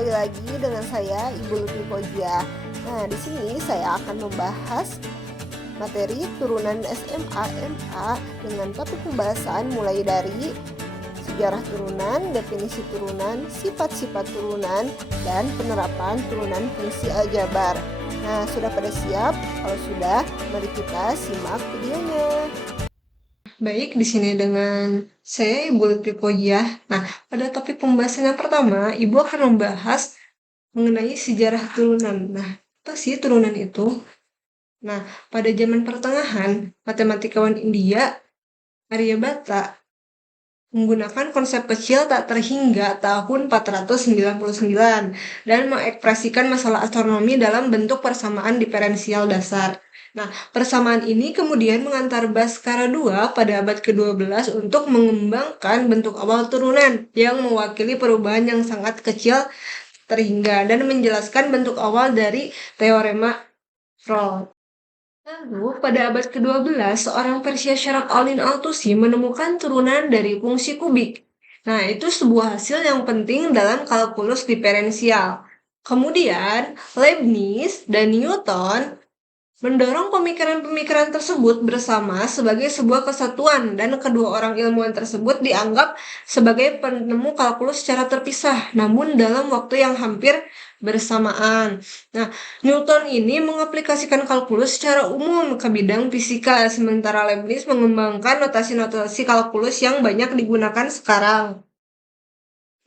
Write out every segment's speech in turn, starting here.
kembali lagi dengan saya Ibu Lutfi Fauziah. Nah, di sini saya akan membahas materi turunan SMA MA dengan topik pembahasan mulai dari sejarah turunan, definisi turunan, sifat-sifat turunan, dan penerapan turunan fungsi aljabar. Nah, sudah pada siap? Kalau sudah, mari kita simak videonya. Baik, di sini dengan saya Ibu Lutfi Fauziah. Nah, pada topik pembahasan yang pertama, Ibu akan membahas mengenai sejarah turunan. Nah, apa sih turunan itu? Nah, pada zaman pertengahan, matematikawan India, Aryabhata, menggunakan konsep kecil tak terhingga tahun 499 dan mengekspresikan masalah astronomi dalam bentuk persamaan diferensial dasar. Nah, persamaan ini kemudian mengantar Bhaskara II pada abad ke-12 untuk mengembangkan bentuk awal turunan yang mewakili perubahan yang sangat kecil terhingga dan menjelaskan bentuk awal dari teorema Frost. Lalu, pada abad ke-12, seorang Persia Sharaf al-Din al-Tusi menemukan turunan dari fungsi kubik. Nah, itu sebuah hasil yang penting dalam kalkulus diferensial. Kemudian, Leibniz dan Newton mendorong pemikiran-pemikiran tersebut bersama sebagai sebuah kesatuan dan kedua orang ilmuwan tersebut dianggap sebagai penemu kalkulus secara terpisah namun dalam waktu yang hampir bersamaan. Nah, Newton ini mengaplikasikan kalkulus secara umum ke bidang fisika sementara Leibniz mengembangkan notasi-notasi kalkulus yang banyak digunakan sekarang.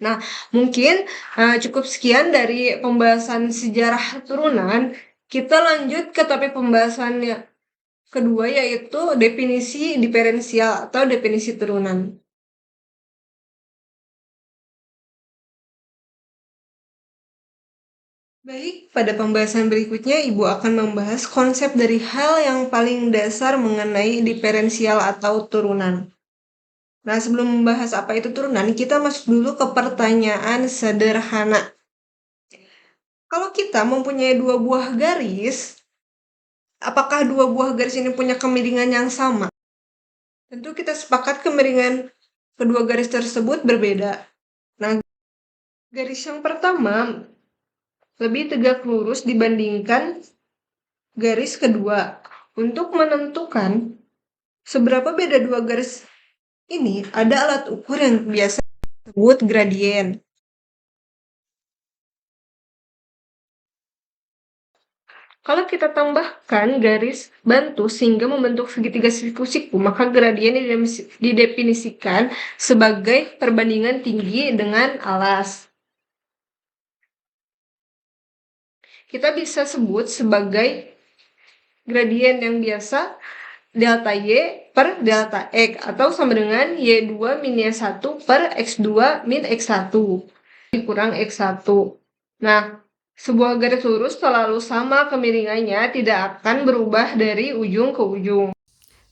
Nah, mungkin cukup sekian dari pembahasan sejarah turunan. Kita lanjut ke topik pembahasannya kedua, yaitu definisi diferensial atau definisi turunan. Baik, pada pembahasan berikutnya Ibu akan membahas konsep dari hal yang paling dasar mengenai diferensial atau turunan. Nah, sebelum membahas apa itu turunan, kita masuk dulu ke pertanyaan sederhana. Kalau kita mempunyai dua buah garis, apakah dua buah garis ini punya kemiringan yang sama? Tentu kita sepakat kemiringan kedua garis tersebut berbeda. Nah, garis yang pertama lebih tegak lurus dibandingkan garis kedua. Untuk menentukan seberapa beda dua garis ini, ada alat ukur yang biasa disebut gradien. Kalau kita tambahkan garis bantu sehingga membentuk segitiga siku-siku, maka gradien didefinisikan sebagai perbandingan tinggi dengan alas. Kita bisa sebut sebagai gradien yang biasa delta Y per delta X atau sama dengan Y2 min Y1 per X2 min X1 dikurang X1. Nah, sebuah garis lurus selalu sama kemiringannya, tidak akan berubah dari ujung ke ujung.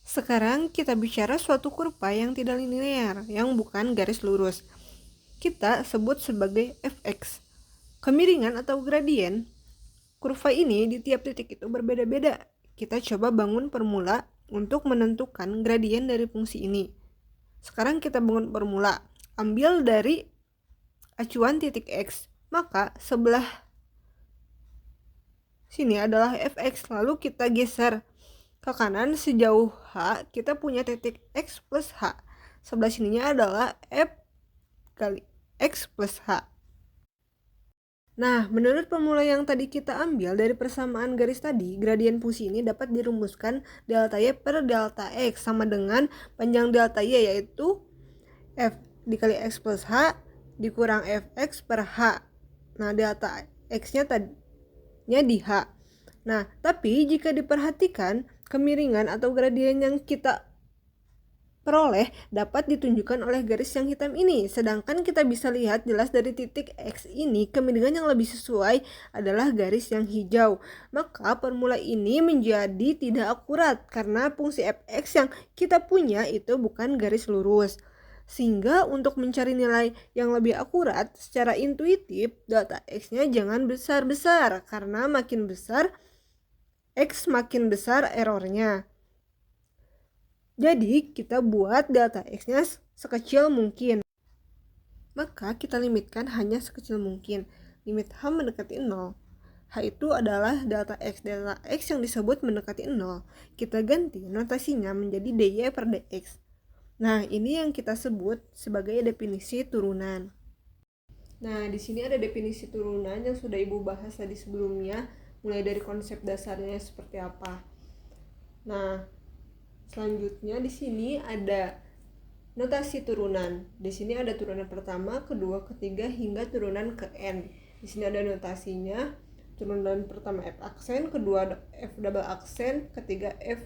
Sekarang kita bicara suatu kurva yang tidak linear, yang bukan garis lurus. Kita sebut sebagai fx. Kemiringan atau gradien kurva ini di tiap titik itu berbeda-beda. Kita coba bangun formula untuk menentukan gradien dari fungsi ini. Sekarang kita bangun formula. Ambil dari acuan titik x. Maka sebelah sini adalah fx. Lalu kita geser ke kanan sejauh h. Kita punya titik x plus h. Sebelah sininya adalah f kali x plus h. Nah, menurut formula yang tadi kita ambil dari persamaan garis tadi, gradien fungsi ini dapat dirumuskan delta y per delta x sama dengan panjang delta y yaitu f dikali x plus h dikurang fx per h. Nah, delta x-nya tadinya di h. Nah, tapi jika diperhatikan, kemiringan atau gradien yang kita peroleh dapat ditunjukkan oleh garis yang hitam ini. Sedangkan kita bisa lihat jelas dari titik X ini, kemiringan yang lebih sesuai adalah garis yang hijau. Maka formula ini menjadi tidak akurat karena fungsi fx yang kita punya itu bukan garis lurus. Sehingga untuk mencari nilai yang lebih akurat secara intuitif, delta X-nya jangan besar-besar karena makin besar X makin besar errornya. Jadi kita buat delta X-nya sekecil mungkin. Maka kita limitkan hanya sekecil mungkin. limit H mendekati 0. H itu adalah delta X. Delta X yang disebut mendekati 0. Kita ganti notasinya menjadi dy per dx. Nah, ini yang kita sebut sebagai definisi turunan. Nah, di sini ada definisi turunan yang sudah Ibu bahas tadi sebelumnya, mulai dari konsep dasarnya seperti apa. Nah, selanjutnya di sini ada notasi turunan. Di sini ada turunan pertama, kedua, ketiga, hingga turunan ke n. Di sini ada notasinya. Turunan pertama F aksen, kedua F double aksen, ketiga F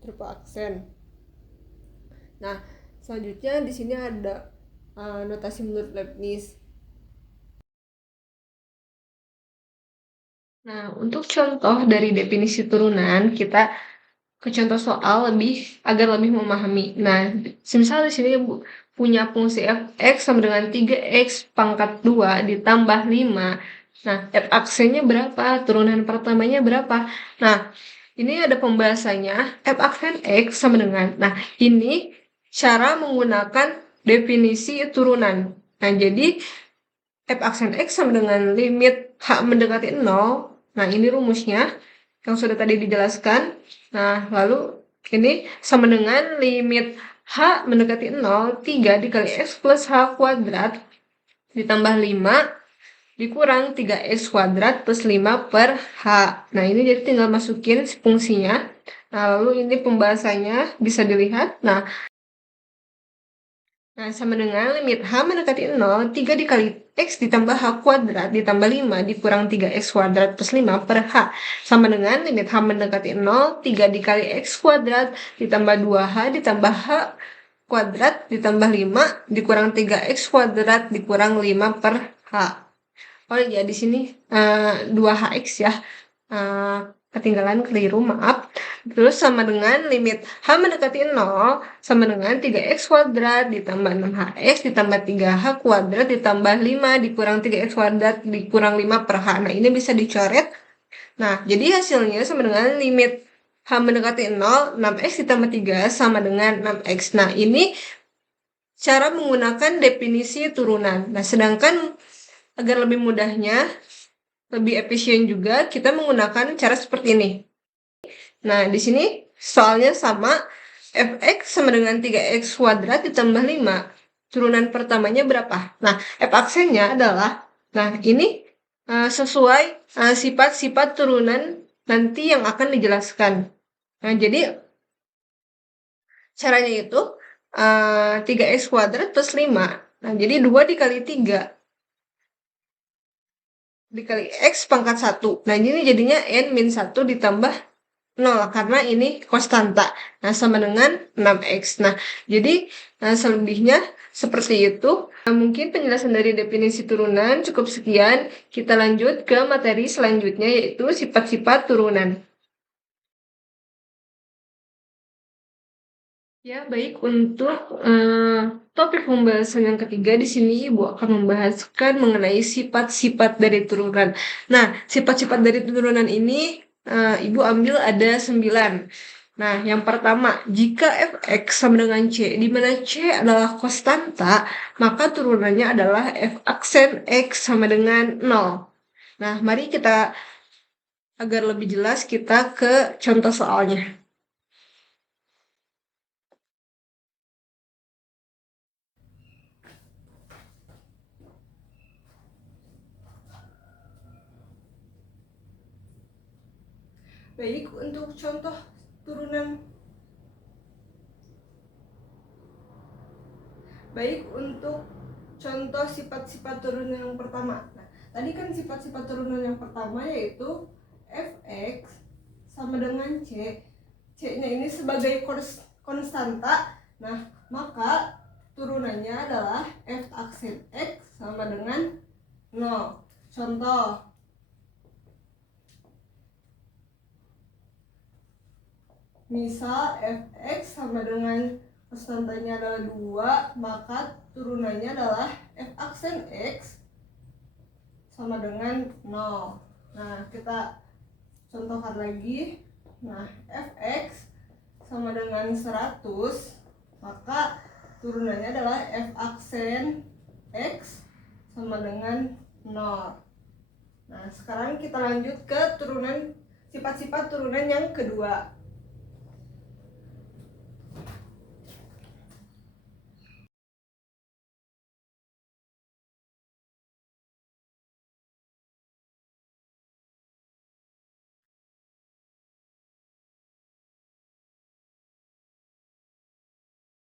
triple aksen. Nah, selanjutnya di sini ada notasi menurut Leibniz. Nah, untuk contoh dari definisi turunan, kita ke contoh soal agar lebih memahami. Nah, misal di sini punya fungsi f(x) sama dengan 3x pangkat 2 ditambah 5. Nah, f aksennya berapa? Turunan pertamanya berapa? Nah, ini ada pembahasannya. F aksen x sama dengan. Nah, ini cara menggunakan definisi turunan. Nah, jadi f aksen x sama dengan limit h mendekati 0. Nah, ini rumusnya yang sudah tadi dijelaskan. Nah, lalu ini sama dengan limit h mendekati 0, 3 dikali x plus h kuadrat ditambah 5 dikurang 3x kuadrat plus 5 per h. Nah, ini jadi tinggal masukin fungsinya. Nah, lalu ini pembahasannya bisa dilihat. Nah, sama dengan limit h mendekati 0, 3 dikali x ditambah h kuadrat ditambah 5 dikurang 3x kuadrat plus 5 per h. Sama dengan limit h mendekati 0, 3 dikali x kuadrat ditambah 2h ditambah h kuadrat ditambah 5 dikurang 3x kuadrat dikurang 5 per h. Oh ya, di sini 2hx ya. Ketinggalan keliru, maaf. Terus sama dengan limit h mendekati 0 sama dengan 3x kuadrat ditambah 6hx ditambah 3h kuadrat ditambah 5 dikurang 3x kuadrat dikurang 5 per h. Nah, ini bisa dicoret. Nah, jadi hasilnya sama dengan limit h mendekati 0, 6x ditambah 3 sama dengan 6x. Nah, ini cara menggunakan definisi turunan. Nah, sedangkan agar lebih mudahnya, lebih efisien juga, kita menggunakan cara seperti ini. Nah, di sini soalnya sama, fx sama dengan 3x kuadrat ditambah 5. Turunan pertamanya berapa? Nah, f aksennya adalah, nah ini sesuai sifat-sifat turunan nanti yang akan dijelaskan. Nah, jadi caranya itu 3x kuadrat plus 5. Nah, jadi 2 dikali 3 dikali x pangkat 1. Nah, ini jadinya n min 1 ditambah 0 karena ini konstanta. Nah, sama dengan 6x. Nah, jadi selebihnya seperti itu. Nah, mungkin penjelasan dari definisi turunan cukup sekian. Kita lanjut ke materi selanjutnya, yaitu sifat-sifat turunan. Ya, baik, untuk topik pembahasan yang ketiga di sini Ibu akan membahaskan mengenai sifat-sifat dari turunan. Nah, sifat-sifat dari turunan ini Ibu ambil ada 9. Nah, yang pertama, jika fx sama dengan c, di mana c adalah konstanta, maka turunannya adalah f aksen x sama dengan 0. Nah, mari kita, agar lebih jelas, kita ke contoh soalnya. Baik, untuk contoh turunan sifat-sifat turunan yang pertama. Nah, tadi kan sifat-sifat turunan yang pertama yaitu fx sama dengan c. C-nya ini sebagai konstanta. Nah, maka turunannya adalah f aksen x sama dengan 0. Contoh, misal fx sama dengan konstantanya adalah 2, maka turunannya adalah f aksen x sama dengan 0. Nah, kita contohkan lagi. Nah, fx sama dengan 100, maka turunannya adalah f aksen x sama dengan 0. Nah, sekarang kita lanjut ke sifat-sifat turunan yang kedua.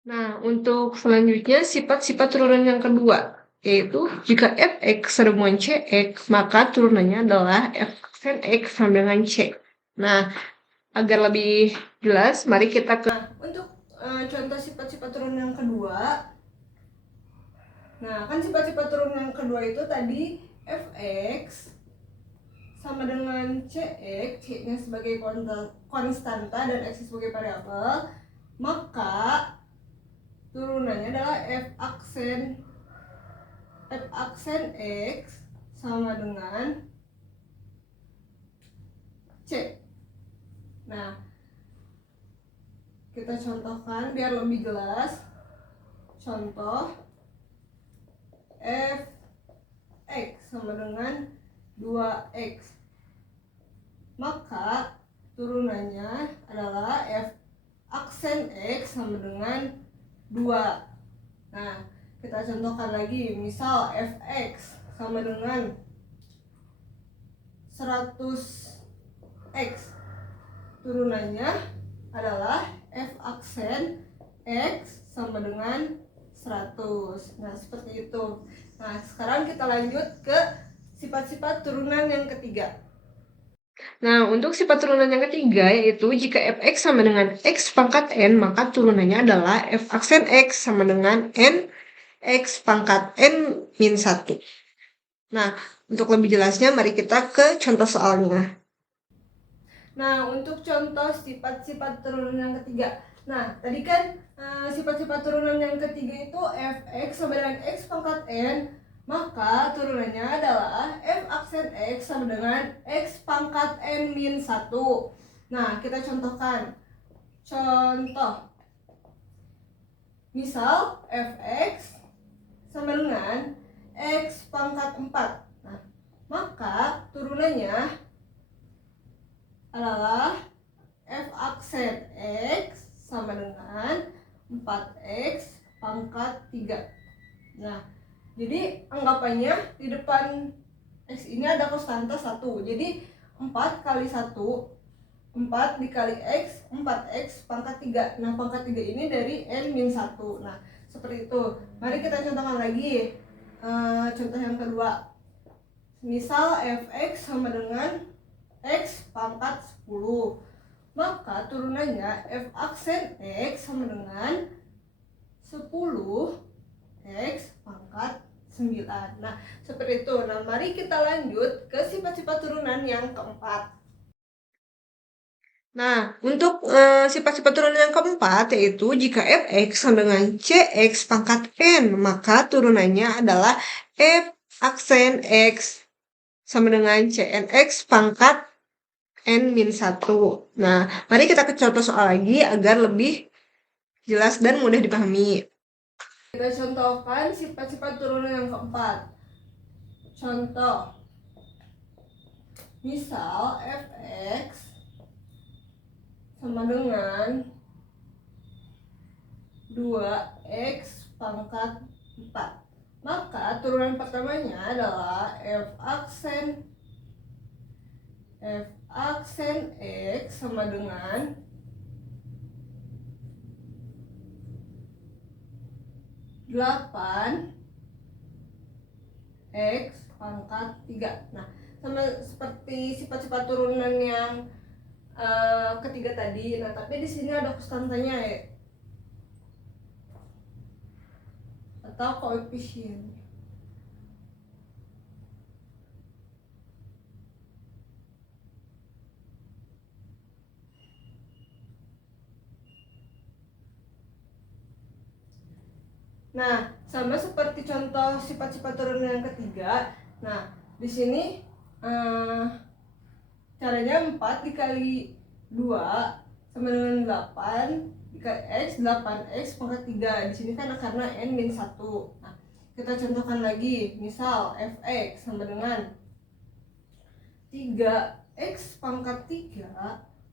Nah, untuk selanjutnya sifat-sifat turunan yang kedua, yaitu jika fx sama dengan cx, maka turunannya adalah f aksen x sama dengan c. Nah, agar lebih jelas, mari kita ke... Nah, untuk contoh sifat-sifat turunan yang kedua, nah kan sifat-sifat turunan yang kedua itu tadi fx sama dengan cx, c-nya sebagai konstanta dan x sebagai variabel, maka turunannya adalah f aksen x sama dengan c. Nah, kita contohkan biar lebih jelas. Contoh f x sama dengan 2x, maka turunannya adalah f aksen x sama dengan 2. Nah, kita contohkan lagi, misal fx sama dengan 100x, turunannya adalah f aksen x sama dengan 100. Nah, seperti itu. Nah, sekarang kita lanjut ke sifat-sifat turunan yang ketiga. Nah, untuk sifat turunan yang ketiga, yaitu jika fx sama dengan x pangkat n, maka turunannya adalah f aksen x sama dengan n x pangkat n min 1. Nah, untuk lebih jelasnya, mari kita ke contoh soalnya. Nah, untuk contoh sifat-sifat turunan yang ketiga. Nah, tadi kan sifat-sifat turunan yang ketiga itu fx sama dengan x pangkat n, maka turunannya adalah f aksen x sama dengan x pangkat n min 1. Nah, kita contohkan. Contoh. Misal fx sama dengan x pangkat 4. Nah, maka turunannya adalah f aksen x sama dengan 4x pangkat 3. Nah, jadi anggapannya di depan x ini ada konstanta 1. Jadi 4 kali 1, 4 dikali x, 4x pangkat 3. Nah, pangkat 3 ini dari n min 1. Nah, seperti itu. Mari kita contohkan lagi. Contoh yang kedua. Misal fx sama dengan x pangkat 10. Maka turunannya f aksen x sama dengan 10x pangkat 9. Nah, seperti itu. Nah, mari kita lanjut ke sifat-sifat turunan yang keempat. Nah, untuk sifat-sifat turunan yang keempat, yaitu jika fx sama dengan cx pangkat n, maka turunannya adalah f aksen x sama dengan cnx pangkat n min 1. Nah, mari kita ke contoh soal lagi agar lebih jelas dan mudah dipahami. Kita contohkan sifat-sifat turunan yang keempat. Contoh, misal fx sama dengan 2x pangkat 4. Maka turunan pertamanya adalah f aksen x sama dengan 8x pangkat 3. Nah, sama seperti sifat-sifat turunan yang ketiga tadi. Nah, tapi di sini ada konstantanya ya, atau koefisien. Nah, sama seperti contoh sifat-sifat turunan yang ketiga. Nah, di sini caranya 4 dikali 2 sama dengan 8 dikali x, 8x pangkat 3. Di sini kan karena n min 1. Nah, kita contohkan lagi. Misal fx sama dengan 3x pangkat 3,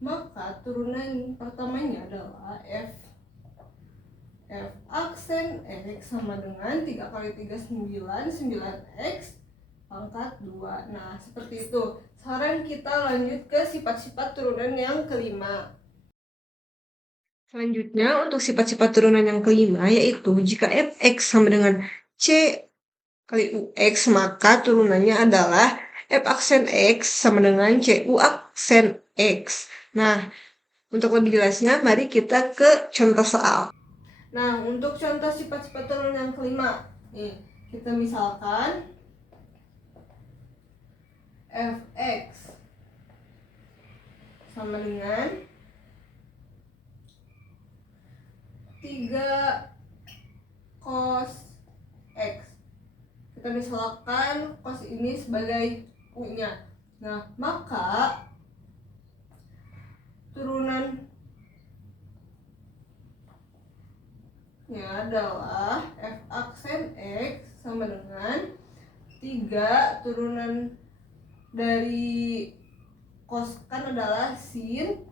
maka turunan pertamanya adalah f aksen x sama dengan 3 kali 3 9, 9x pangkat 2. Nah, seperti itu. Sekarang kita lanjut ke sifat-sifat turunan yang kelima. Selanjutnya, untuk sifat-sifat turunan yang kelima, yaitu jika fx sama dengan c kali ux, maka turunannya adalah f aksen x sama dengan cu aksen x. Nah, untuk lebih jelasnya, mari kita ke contoh soal. Nah, untuk contoh sifat-sifat turunan yang kelima, nih, kita misalkan fx sama dengan 3 cos x. Kita misalkan cos ini sebagai u-nya. Nah, maka turunannya adalah f aksen x sama dengan 3 turunan dari cos kan adalah sin,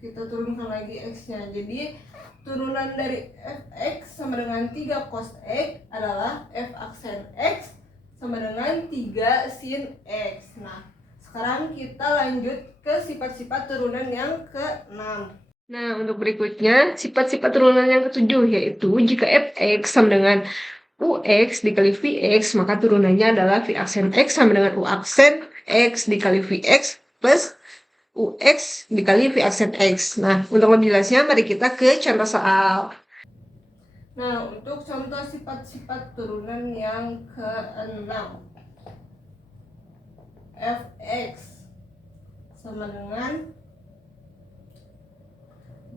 kita turunkan lagi x-nya. Jadi turunan dari fx sama dengan 3 cos x adalah f aksen x sama dengan 3 sin x. Nah, sekarang kita lanjut ke sifat-sifat turunan yang ke-6. Nah, untuk berikutnya, sifat-sifat turunan yang ketujuh, yaitu jika fx sama dengan ux dikali vx, maka turunannya adalah v aksen x sama dengan u aksen x dikali vx plus ux dikali v aksen x. Nah, untuk lebih jelasnya, mari kita ke contoh soal. Nah, untuk contoh sifat-sifat turunan yang ke-6, fx sama dengan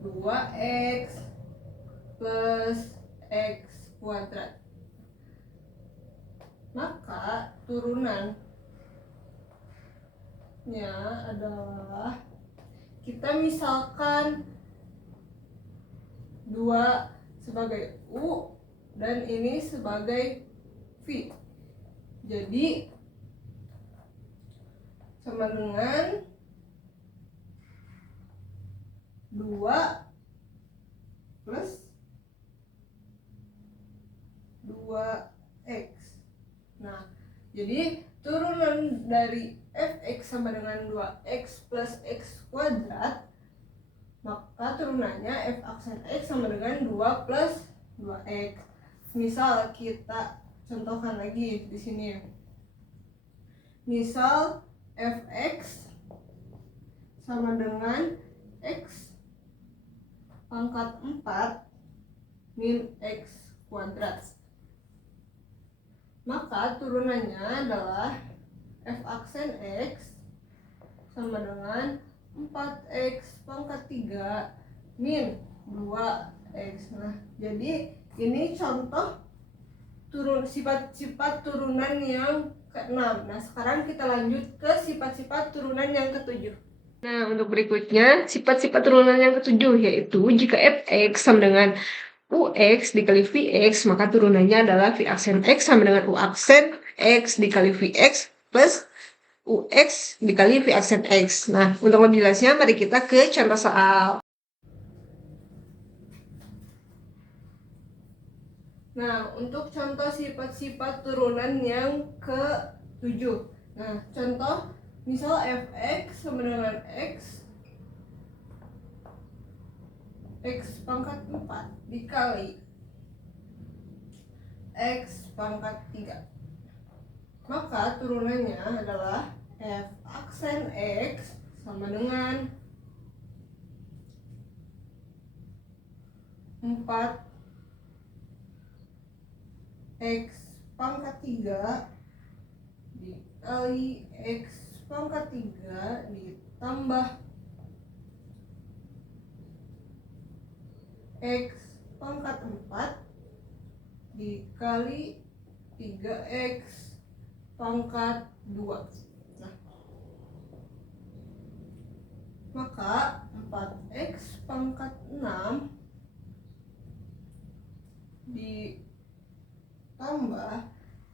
2x plus x kuadrat. Maka turunannya adalah, kita misalkan 2 sebagai u dan ini sebagai v. Jadi sama dengan 2 plus 2x. Nah, jadi turunan dari fx sama dengan 2x plus x kuadrat, maka turunannya f aksen x sama dengan 2 plus 2x. Misal kita contohkan lagi di sini. Misal fx sama dengan x pangkat 4 min x kuadrat. Maka turunannya adalah f aksen x sama dengan 4x pangkat 3 min 2x. Nah, jadi ini contoh sifat-sifat turunan yang ke-6. Nah, sekarang kita lanjut ke sifat-sifat turunan yang ke-7. Nah, untuk berikutnya, sifat-sifat turunan yang ketujuh, yaitu jika fx sama dengan ux dikali vx, maka turunannya adalah v aksen x sama dengan u aksen x dikali vx plus ux dikali v aksen x. Nah, untuk lebih jelasnya, mari kita ke contoh soal. Nah, untuk contoh sifat-sifat turunan yang ke-7. Nah, contoh misal fx sama dengan x pangkat 4 dikali x pangkat 3. Maka turunannya adalah f aksen x sama dengan 4x pangkat 3 dikali x pangkat 3 ditambah x pangkat 4 dikali 3x pangkat 2. Nah, maka 4x pangkat 6 ditambah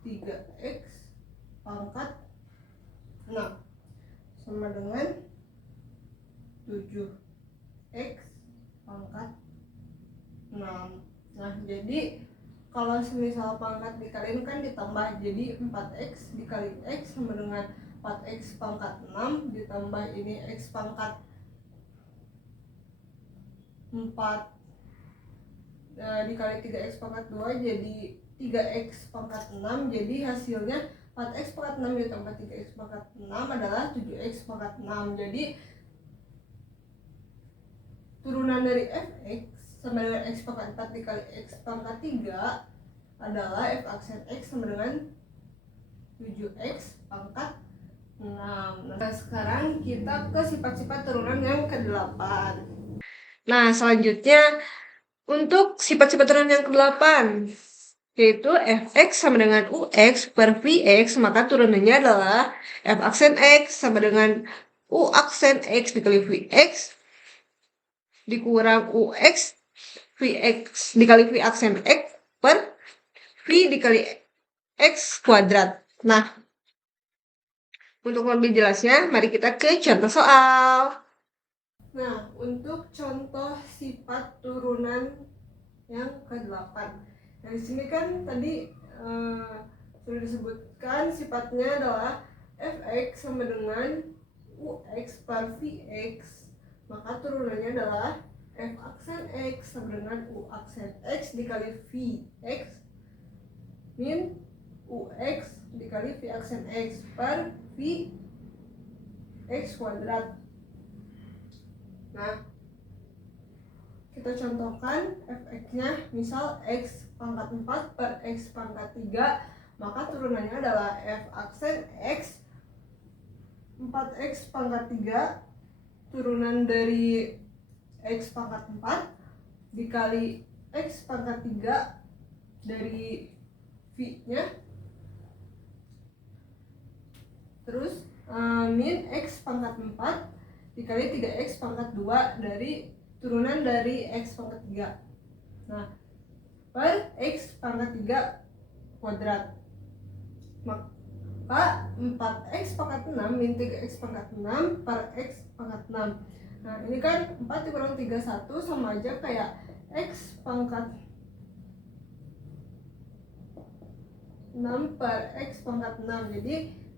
3x pangkat sama dengan 7x pangkat 6. Nah, jadi kalau semisal pangkat dikaliin kan ditambah, jadi 4x dikali x sama dengan 4x pangkat 6 ditambah ini x pangkat 4 dikali 3x pangkat 2 jadi 3x pangkat 6. Jadi hasilnya 4x pangkat 6 ditambah 3x pangkat 6 adalah 7x pangkat 6. Jadi turunan dari fx sama dengan x pangkat 4 dikali x pangkat 3 adalah f aksen x sama dengan 7x pangkat 6. Nah, sekarang kita ke sifat-sifat turunan yang ke-8. Nah, selanjutnya untuk sifat-sifat turunan yang ke-8, yaitu fx sama dengan ux per vx, maka turunannya adalah f aksen x sama dengan u aksen x dikali vx dikurang ux vx dikali v aksen x per v dikali x kuadrat. Nah, untuk lebih jelasnya, mari kita ke contoh soal. Nah, untuk contoh sifat turunan yang ke-8. Nah, di sini kan tadi sudah disebutkan sifatnya adalah fx sama dengan ux per vx, maka turunannya adalah f aksen x sama dengan u aksen x dikali vx min ux dikali v aksen x per v x kuadrat. Nah, kita contohkan fx-nya, misal x pangkat 4 per x pangkat 3, maka turunannya adalah f aksen x 4x pangkat 3 turunan dari x pangkat 4 dikali x pangkat 3 dari v-nya, terus min x pangkat 4 dikali 3x pangkat 2 dari turunan dari x pangkat 3. Nah, per x pangkat 3 kuadrat, maka 4x pangkat 6 min 3x pangkat 6 per x pangkat 6. Nah, ini kan 4 dikurang 31 sama aja kayak x pangkat 6 per x pangkat 6. Jadi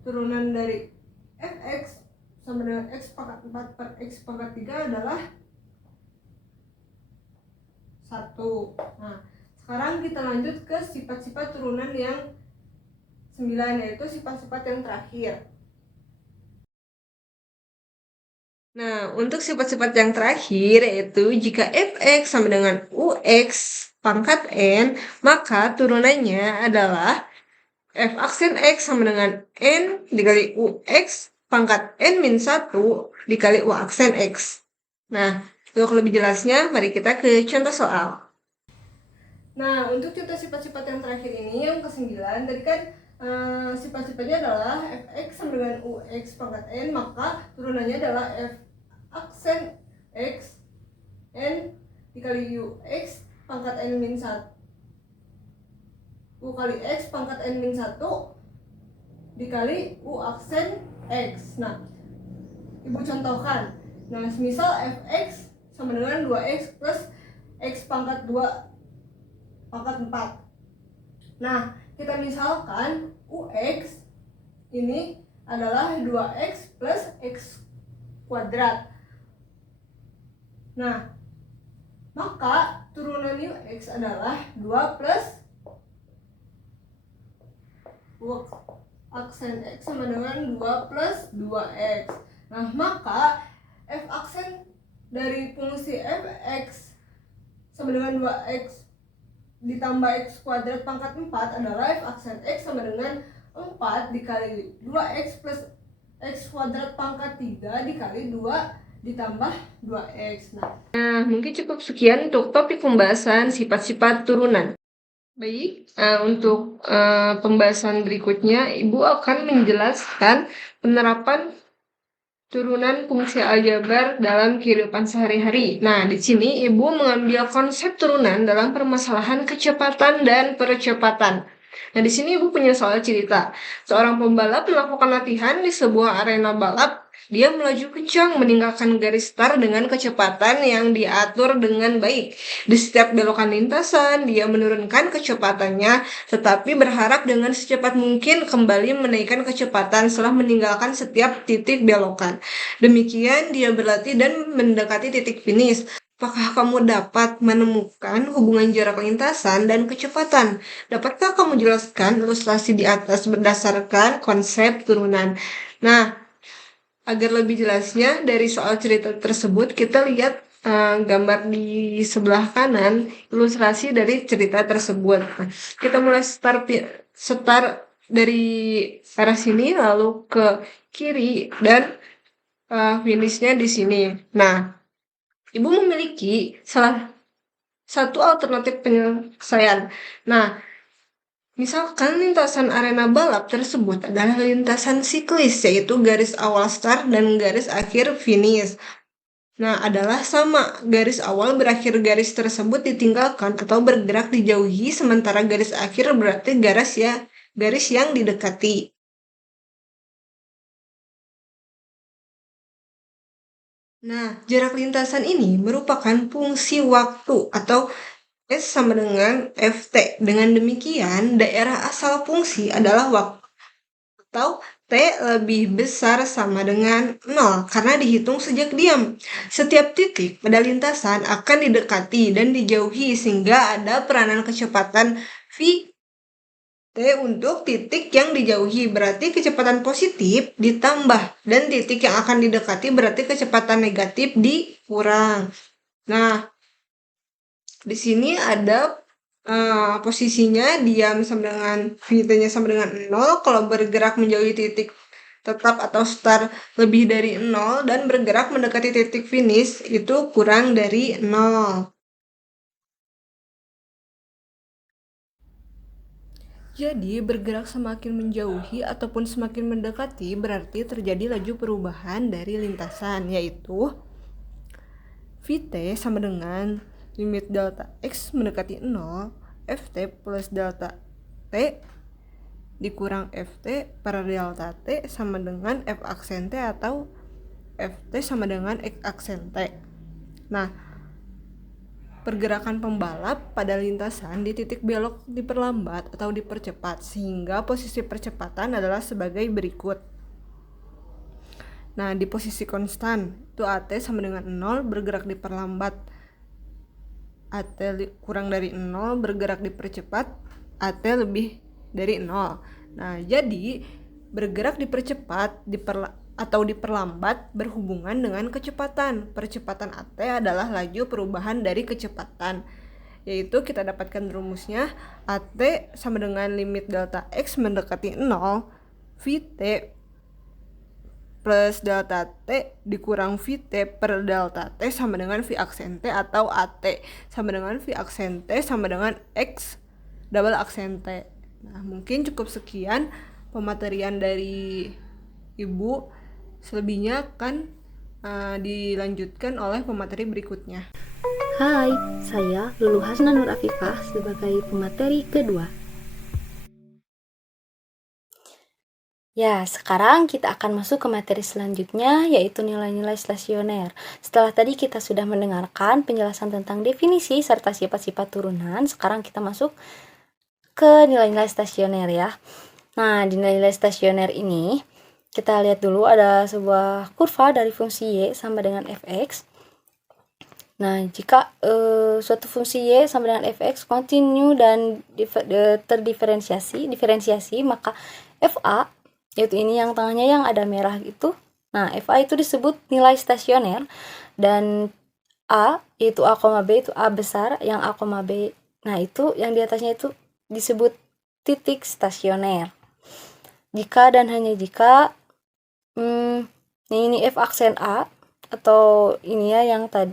turunan dari fx sama dengan x pangkat 4 per x pangkat 3 adalah 1. Nah, sekarang kita lanjut ke sifat-sifat turunan yang 9, yaitu sifat-sifat yang terakhir. Nah, untuk sifat-sifat yang terakhir, yaitu jika fx sama dengan ux pangkat n, maka turunannya adalah f aksen x sama dengan n dikali ux pangkat n min 1 dikali u aksen x. Nah, untuk lebih jelasnya, mari kita ke contoh soal. Nah, untuk contoh sifat-sifat yang terakhir ini, yang ke-9, tadi kan sifat-sifatnya adalah fx sama dengan ux pangkat n, maka turunannya adalah f aksen x n dikali ux pangkat n min 1 u kali x pangkat n min 1 dikali u aksen x. Nah, ibu contohkan. Nah, misal fx sama dengan 2x plus x pangkat 2 pangkat 4. Nah, kita misalkan ux ini adalah 2x plus x kuadrat. Nah, maka turunan ux adalah 2 plus u aksen x sama dengan 2 plus 2x. Nah, maka f aksen dari fungsi fx sama dengan 2x ditambah x kuadrat pangkat 4 adalah f aksen x sama dengan 4 dikali 2x plus x kuadrat pangkat 3 dikali 2 ditambah 2x. Nah, mungkin cukup sekian untuk topik pembahasan sifat-sifat turunan. Baik, untuk pembahasan berikutnya, Ibu akan menjelaskan penerapan turunan fungsi aljabar dalam kehidupan sehari-hari. Nah, di sini Ibu mengambil konsep turunan dalam permasalahan kecepatan dan percepatan. Nah, di sini Ibu punya soal cerita. Seorang pembalap melakukan latihan di sebuah arena balap. Dia melaju kencang meninggalkan garis start dengan kecepatan yang diatur dengan baik. Di setiap belokan lintasan, dia menurunkan kecepatannya, tetapi berharap dengan secepat mungkin kembali menaikkan kecepatan setelah meninggalkan setiap titik belokan. Demikian dia berlatih dan mendekati titik finish. Apakah kamu dapat menemukan hubungan jarak lintasan dan kecepatan? Dapatkah kamu jelaskan ilustrasi di atas berdasarkan konsep turunan? Nah, agar lebih jelasnya dari soal cerita tersebut, kita lihat gambar di sebelah kanan, ilustrasi dari cerita tersebut. Nah, kita mulai start dari arah sini, lalu ke kiri, dan finishnya di sini. Nah, Ibu memiliki salah satu alternatif penyelesaian. Nah, misalkan lintasan arena balap tersebut adalah lintasan siklis, yaitu garis awal start dan garis akhir finish. Nah, adalah sama. Garis awal berakhir garis tersebut ditinggalkan atau bergerak dijauhi, sementara garis akhir berarti garis yang didekati. Nah, jarak lintasan ini merupakan fungsi waktu atau S sama dengan Ft. Dengan demikian, daerah asal fungsi adalah waktu atau T lebih besar sama dengan 0 karena dihitung sejak diam. Setiap titik pada lintasan akan didekati dan dijauhi sehingga ada peranan kecepatan V T untuk titik yang dijauhi berarti kecepatan positif ditambah dan titik yang akan didekati berarti kecepatan negatif dikurang. Nah, di sini ada posisinya diam sama dengan VT-nya sama dengan 0, kalau bergerak menjauhi titik tetap atau start lebih dari 0 dan bergerak mendekati titik finish itu kurang dari 0. Jadi, bergerak semakin menjauhi ataupun semakin mendekati berarti terjadi laju perubahan dari lintasan, yaitu Vt sama dengan limit delta X mendekati 0, Ft plus delta T dikurang Ft per delta T sama dengan F aksen T atau Ft sama dengan X aksen T. Nah, pergerakan pembalap pada lintasan di titik belok diperlambat atau dipercepat sehingga posisi percepatan adalah sebagai berikut. Nah, di posisi konstan itu AT sama dengan 0 bergerak diperlambat, AT kurang dari 0 bergerak dipercepat, AT lebih dari 0. Nah, jadi bergerak dipercepat atau diperlambat berhubungan dengan kecepatan. Percepatan AT adalah laju perubahan dari kecepatan, yaitu kita dapatkan rumusnya AT sama dengan limit delta X mendekati 0 Vt plus delta T dikurang Vt per delta T sama dengan V aksen T atau AT sama dengan V aksen T sama dengan X double aksen T. Nah, mungkin cukup sekian pematerian dari Ibu. Selebihnya akan dilanjutkan oleh pemateri berikutnya. Hai, saya Lulu Hasna Nur Afifah sebagai pemateri kedua. Ya, sekarang kita akan masuk ke materi selanjutnya, yaitu nilai-nilai stasioner. Setelah tadi kita sudah mendengarkan penjelasan tentang definisi serta sifat-sifat turunan, sekarang kita masuk ke nilai-nilai stasioner ya. Nah, di nilai-nilai stasioner ini, kita lihat dulu ada sebuah kurva dari fungsi Y sama dengan Fx. Nah, jika suatu fungsi Y sama dengan Fx kontinu dan diferensiasi, maka Fa, yaitu ini yang tengahnya yang ada merah itu. Nah, Fa itu disebut nilai stasioner, dan A, yaitu A, B itu A besar, yang A, B, nah itu yang di atasnya itu disebut titik stasioner. Jika dan hanya jika ini F aksen A atau ini ya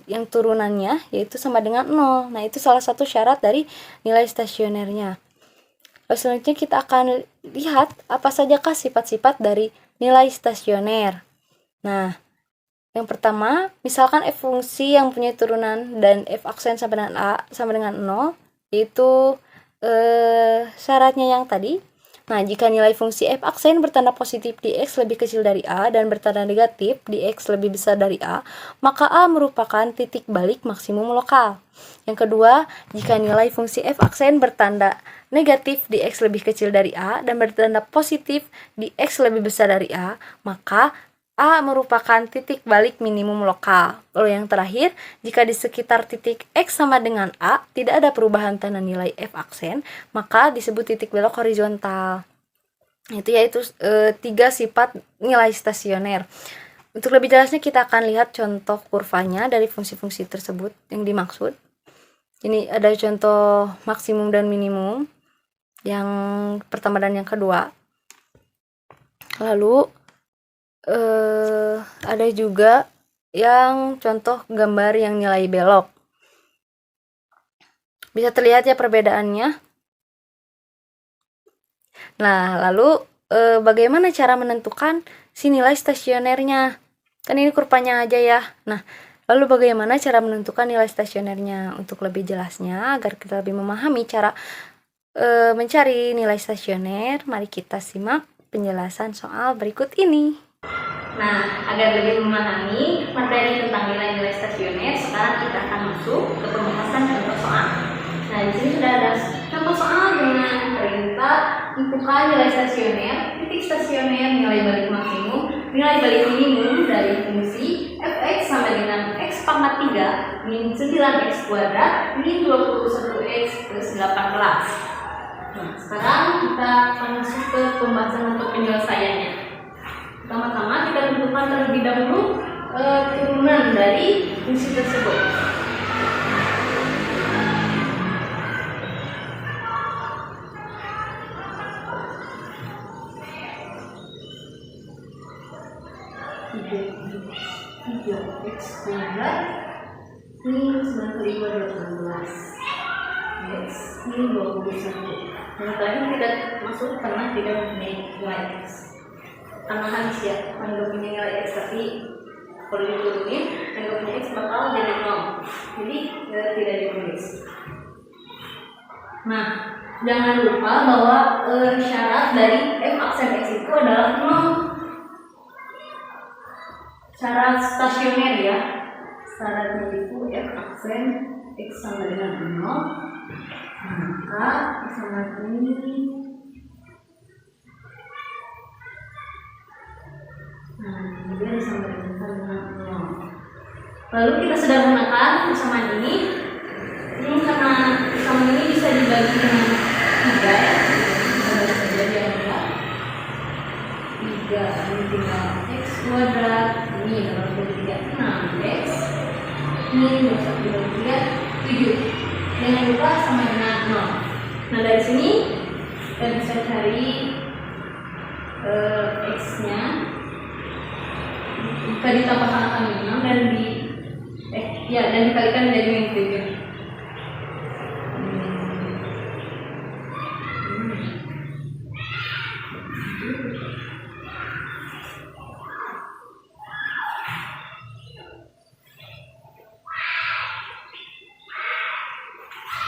yang turunannya yaitu sama dengan 0. Nah, itu salah satu syarat dari nilai stasionernya. Selanjutnya kita akan lihat apa sajakah sifat-sifat dari nilai stasioner. Nah, yang pertama, misalkan F fungsi yang punya turunan dan F aksen sama dengan A sama dengan 0, yaitu syaratnya yang tadi. Nah, jika nilai fungsi f aksen bertanda positif di X lebih kecil dari A dan bertanda negatif di X lebih besar dari A, maka A merupakan titik balik maksimum lokal. Yang kedua, jika nilai fungsi f aksen bertanda negatif di X lebih kecil dari A dan bertanda positif di X lebih besar dari A, maka A merupakan titik balik minimum lokal. Lalu yang terakhir, jika di sekitar titik X sama dengan A tidak ada perubahan tanda nilai f aksen, maka disebut titik belok horizontal. Yaitu 3 sifat nilai stasioner. Untuk lebih jelasnya kita akan lihat contoh kurvanya dari fungsi-fungsi tersebut yang dimaksud. Ini ada contoh maksimum dan minimum yang pertama dan yang kedua. Lalu ada juga yang contoh gambar yang nilai belok. Bisa terlihat ya perbedaannya. Nah, lalu bagaimana cara menentukan si nilai stasionernya? Kan ini kurvanya aja ya. Nah, lalu bagaimana cara menentukan nilai stasionernya? Untuk lebih jelasnya, agar kita lebih memahami cara mencari nilai stasioner, mari kita simak penjelasan soal berikut ini. Nah, agar lebih memahami materi tentang nilai-nilai stasioner, sekarang kita akan masuk ke pembahasan contoh soal. Nah, di sini sudah ada contoh soal dengan perintah tentukan nilai stasioner, titik stasioner, nilai balik maksimum, nilai balik minimum dari fungsi fx sama dengan x pangkat 3 min 9x kuadrat min 21x plus 18. Nah, sekarang kita akan masuk ke pembahasan untuk penyelesaiannya. Pertama-tama kita tentukan terlebih dahulu turunan dari fungsi tersebut. Tiga x kuadrat min 9 kali 18 x min 21. Yang tadi tidak masuk karena tidak mempunyai nilai x. Karena habis ya, kan gak punya nilai x, tapi kalau diturunin dan gak punya x bakal jadi 0, jadi tidak ditulis. Nah, jangan lupa bahwa syarat dari f aksen x itu adalah 0. Syarat stasioner ya, syaratnya itu f aksen x sama dengan 0, maka sama ini. Nah, kemudian disambungkan dengan 0. Lalu kita sederhanakan persamaan ini. Ini karena persamaan ini bisa dibagi dengan 3 ya. Kita bagi saja dia adalah 3 ini tinggal x kuadrat ini dalam 23 6x ini 21 23 7. Jangan lupa sama dengan 0. Nah, dari sini kita bisa cari x-nya. Jika ditambahkan angka 6 dan dan dikalikan menjadi min 7.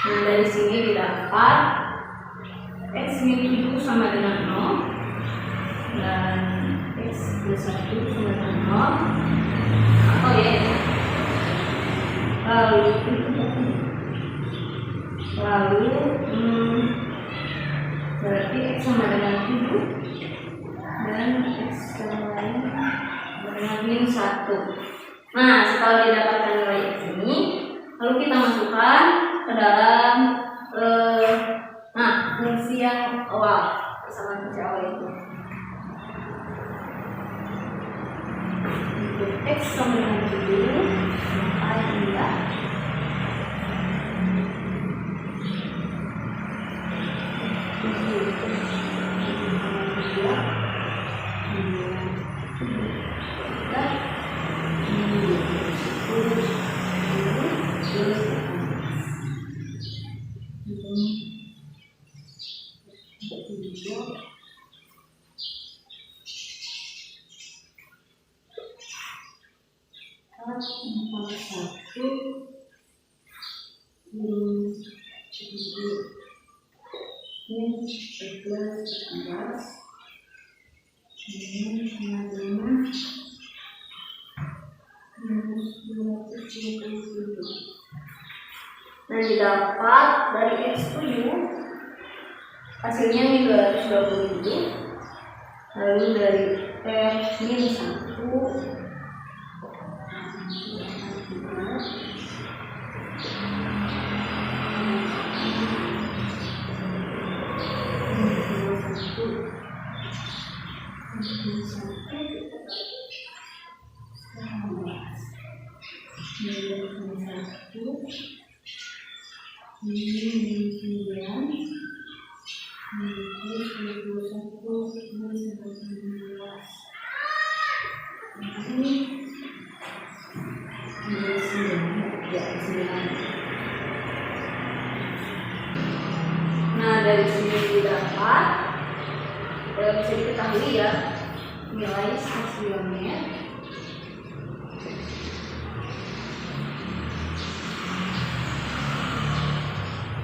Nah, dari sini didapat x min 7 sama dengan 0 dan x plus 1 sama dengan 0. Atau ya, lalu berarti x sama dengan 7 dan x yang lain dengan min 1. Nah, setelah didapatkan nilai x ini, lalu kita masukkan ke dalam fungsi yang awal, bersama fungsi awal itu. X sama dengan 7, maka inilah Ini 11, 14. Ini sama-sama minus 227. Nah, didapat dari X7 hasilnya ini 227. Lalu dari X minus 1 Nah, dari sini didapat bisa diketahui ya nilai stasioner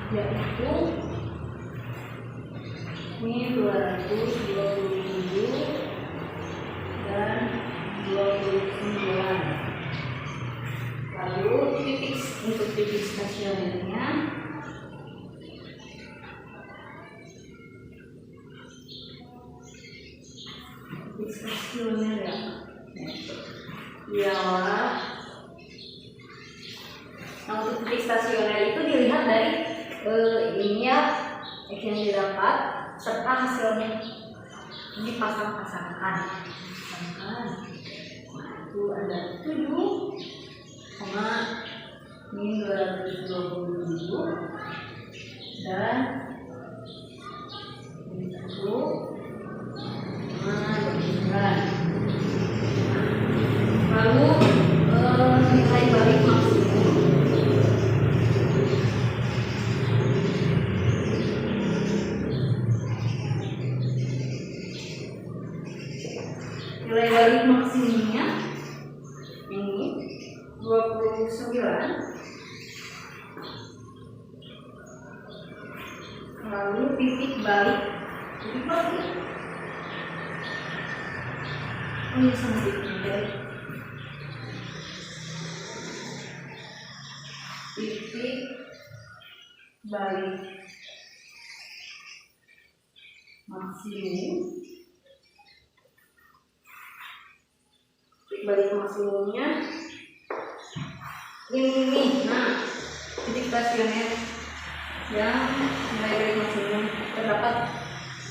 yaitu ini 227 dan 29. Lalu untuk titik stasionernya ya. Nah, untuk titik stasioner itu dilihat dari ini ya X yang didapat serta hasilnya dipasang-pasangkan. Nah, itu ada 7 sama ini 227 dan ini 1 sama 29. Lalu nilai balik maksimum maksimumnya ini 29. Lalu titik balik ini sama titik balik maksimum. Titik balik maksimumnya ini. Nah, titik stasioner yang nilai balik maksimum terdapat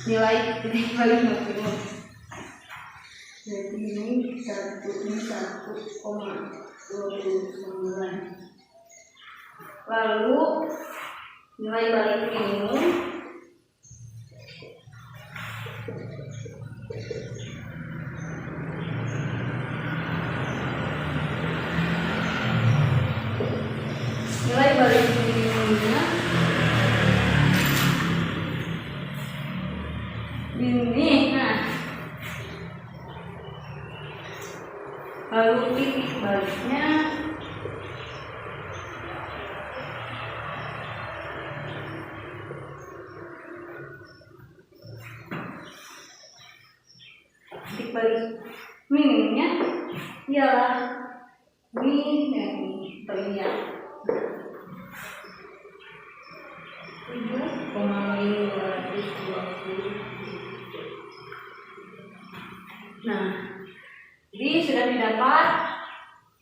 nilai titik balik maksimum. Jadi ini 1,29. Lalu nilai balik minimum minimumnya ini. Nah, lalu titik baliknya titik balik minimumnya ialah ini ya 7,220. Nah, jadi sudah didapat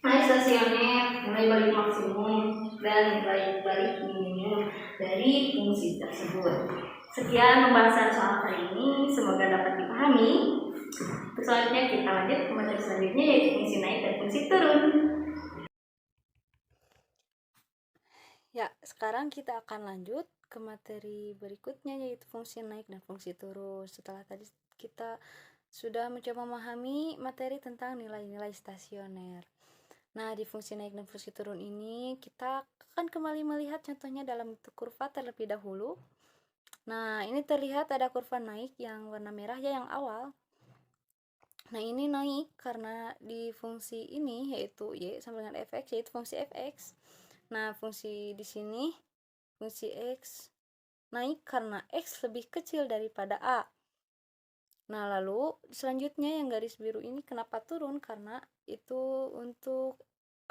nilai stasioner, nilai balik maksimum, dan nilai balik minimum dari fungsi tersebut. Sekian pembahasan soal kali ini, semoga dapat dipahami. Untuk selanjutnya kita lanjut ke materi selanjutnya, yaitu fungsi naik dan fungsi turun. Ya, sekarang kita akan lanjut ke materi berikutnya, yaitu fungsi naik dan fungsi turun. Setelah tadi kita sudah mencoba memahami materi tentang nilai-nilai stasioner. Nah, di fungsi naik dan fungsi turun ini kita akan kembali melihat contohnya dalam bentuk kurva terlebih dahulu. Nah, ini terlihat ada kurva naik yang warna merah ya, yang awal. Nah, ini naik karena di fungsi ini yaitu y sama dengan fx, yaitu fungsi fx. Nah, fungsi di sini fungsi x naik karena X lebih kecil daripada A. Nah, lalu selanjutnya yang garis biru ini kenapa turun? Karena itu untuk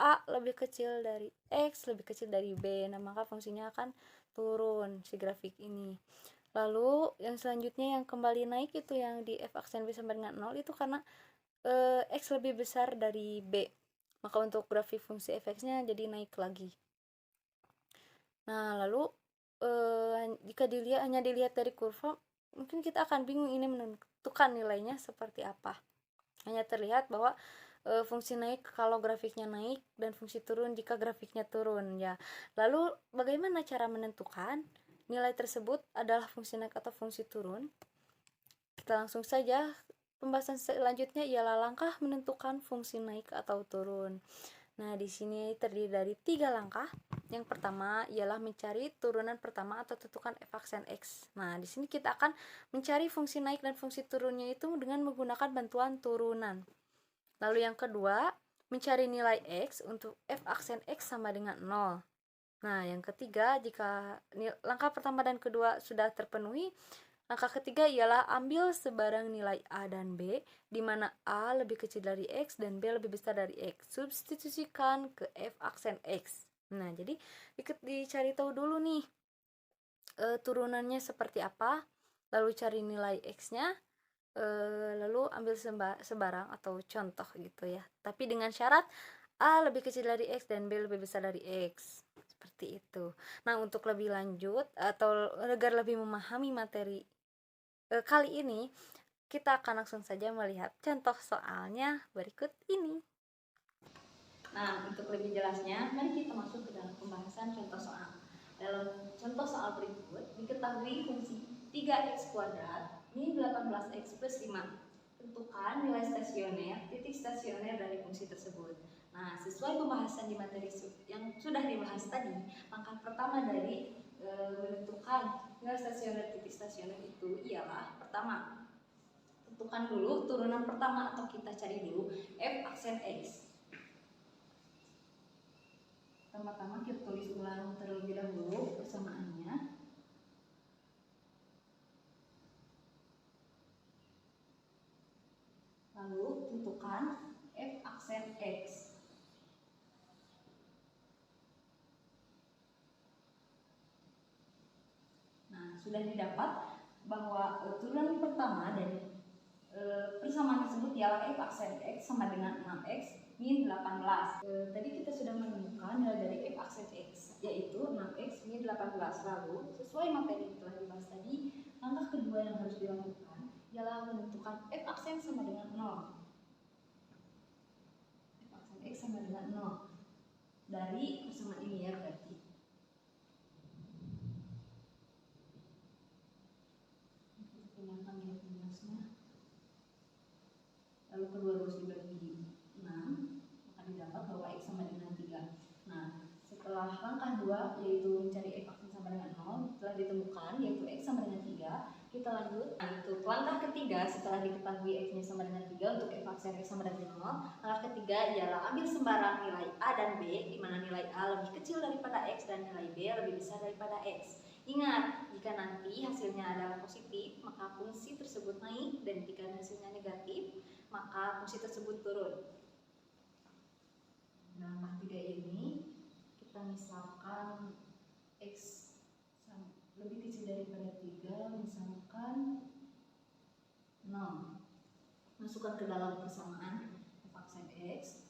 A lebih kecil dari X, lebih kecil dari B. Nah, maka fungsinya akan turun si grafik ini. Lalu yang selanjutnya yang kembali naik itu yang di f aksen B sama dengan 0 itu karena X lebih besar dari B. Maka untuk grafik fungsi fx-nya jadi naik lagi. Nah, lalu jika hanya dilihat dari kurva, mungkin kita akan bingung ini menentukan nilainya seperti apa. Hanya terlihat bahwa fungsi naik kalau grafiknya naik dan fungsi turun jika grafiknya turun ya. Lalu bagaimana cara menentukan nilai tersebut adalah fungsi naik atau fungsi turun? Kita langsung saja, pembahasan selanjutnya ialah langkah menentukan fungsi naik atau turun. Nah, di sini terdiri dari 3 langkah. Yang pertama ialah mencari turunan pertama atau tentukan f aksen x. Nah, di sini kita akan mencari fungsi naik dan fungsi turunnya itu dengan menggunakan bantuan turunan. Lalu yang kedua, mencari nilai x untuk f aksen x sama dengan 0. Nah, yang ketiga, jika langkah pertama dan kedua sudah terpenuhi, langkah ketiga ialah ambil sebarang nilai A dan B, di mana A lebih kecil dari X dan B lebih besar dari X. Substitusikan ke F aksen X. Nah, jadi dicari tahu dulu nih turunannya seperti apa, lalu cari nilai X-nya, lalu ambil sebarang atau contoh gitu ya. Tapi dengan syarat A lebih kecil dari X dan B lebih besar dari X. Seperti itu. Nah, untuk lebih lanjut atau agar lebih memahami materi kali ini, kita akan langsung saja melihat contoh soalnya berikut ini. Nah, untuk lebih jelasnya, mari kita masuk ke dalam pembahasan contoh soal. Dalam contoh soal berikut, diketahui fungsi 3x kuadrat min 18x plus 5. Tentukan nilai stasioner, titik stasioner dari fungsi tersebut. Nah, sesuai pembahasan di materi yang sudah dibahas tadi, langkah pertama dari menentukan nilai stasioner, titik stasioner itu ialah pertama, tentukan dulu turunan pertama atau kita cari dulu f aksen x. Pertama-tama kita tulis ulang terlebih dahulu persamaannya. Lalu tentukan f aksen x. Nah, sudah didapat bahwa turunan pertama dari persamaan tersebut ialah f aksen x sama dengan 6x min 18. Tadi kita sudah menemukan nilai dari f aksen x, yaitu 6x min 18. Lalu, sesuai materi yang telah dibahas tadi, langkah kedua yang harus dilakukan ialah menentukan f aksen sama dengan 0. F aksen x sama dengan 0. Dari persamaan ini ya berarti. Lalu kedua rumus dibagi 6, maka didapat bahwa x sama dengan 3. Nah, setelah langkah 2 yaitu mencari f aksen sama dengan 0 telah ditemukan, yaitu x sama dengan 3, kita lanjut. Nah, untuk langkah ketiga setelah diketahui x-nya sama dengan 3 untuk f aksen x sama dengan 0, langkah ketiga ialah ambil sembarang nilai a dan b, di mana nilai a lebih kecil daripada x dan nilai b lebih besar daripada x. Ingat, jika nanti hasilnya adalah positif, maka fungsi tersebut naik, dan jika hasilnya negatif, maka fungsi tersebut turun. Nah, langkah 3 ini kita misalkan x lebih kecil daripada 3, misalkan 0. Masukkan ke dalam persamaan f aksen x.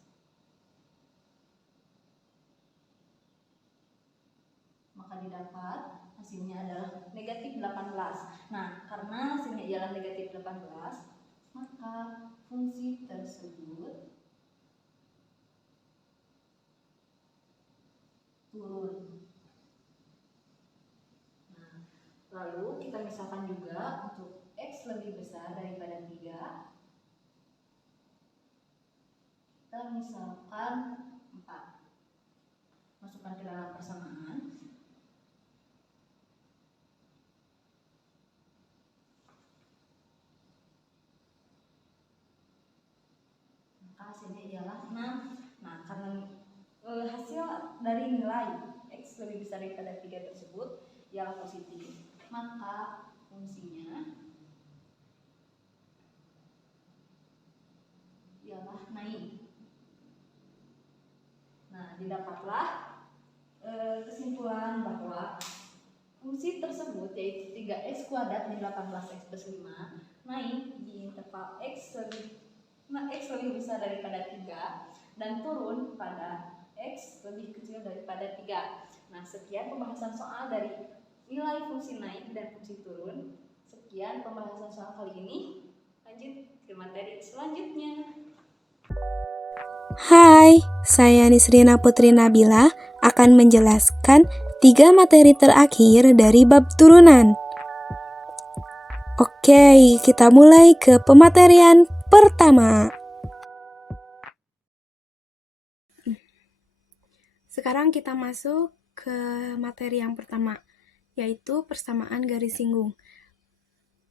Maka didapat hasilnya adalah negatif 18. Nah, karena hasilnya ialah negatif 18, maka fungsi tersebut turun. Nah, lalu kita misalkan juga untuk x lebih besar daripada 3, kita misalkan 4. Masukkan ke dalam persamaan. Hasilnya ialah 6. Nah, karena hasil dari nilai x lebih besar daripada 3 tersebut ialah positif, maka fungsinya ialah naik. Nah, didapatlah kesimpulan bahwa fungsi tersebut yaitu 3x kuadrat min 18x plus 5 naik di interval x lebih besar daripada 3 dan turun pada x lebih kecil daripada 3. Nah, sekian pembahasan soal dari nilai fungsi naik dan fungsi turun. Sekian pembahasan soal kali ini. Lanjut ke materi selanjutnya. Hai, saya Nisrina Putri Nabila akan menjelaskan 3 materi terakhir dari bab turunan. Oke, kita mulai ke pematerian pertama. Sekarang kita masuk ke materi yang pertama, yaitu persamaan garis singgung.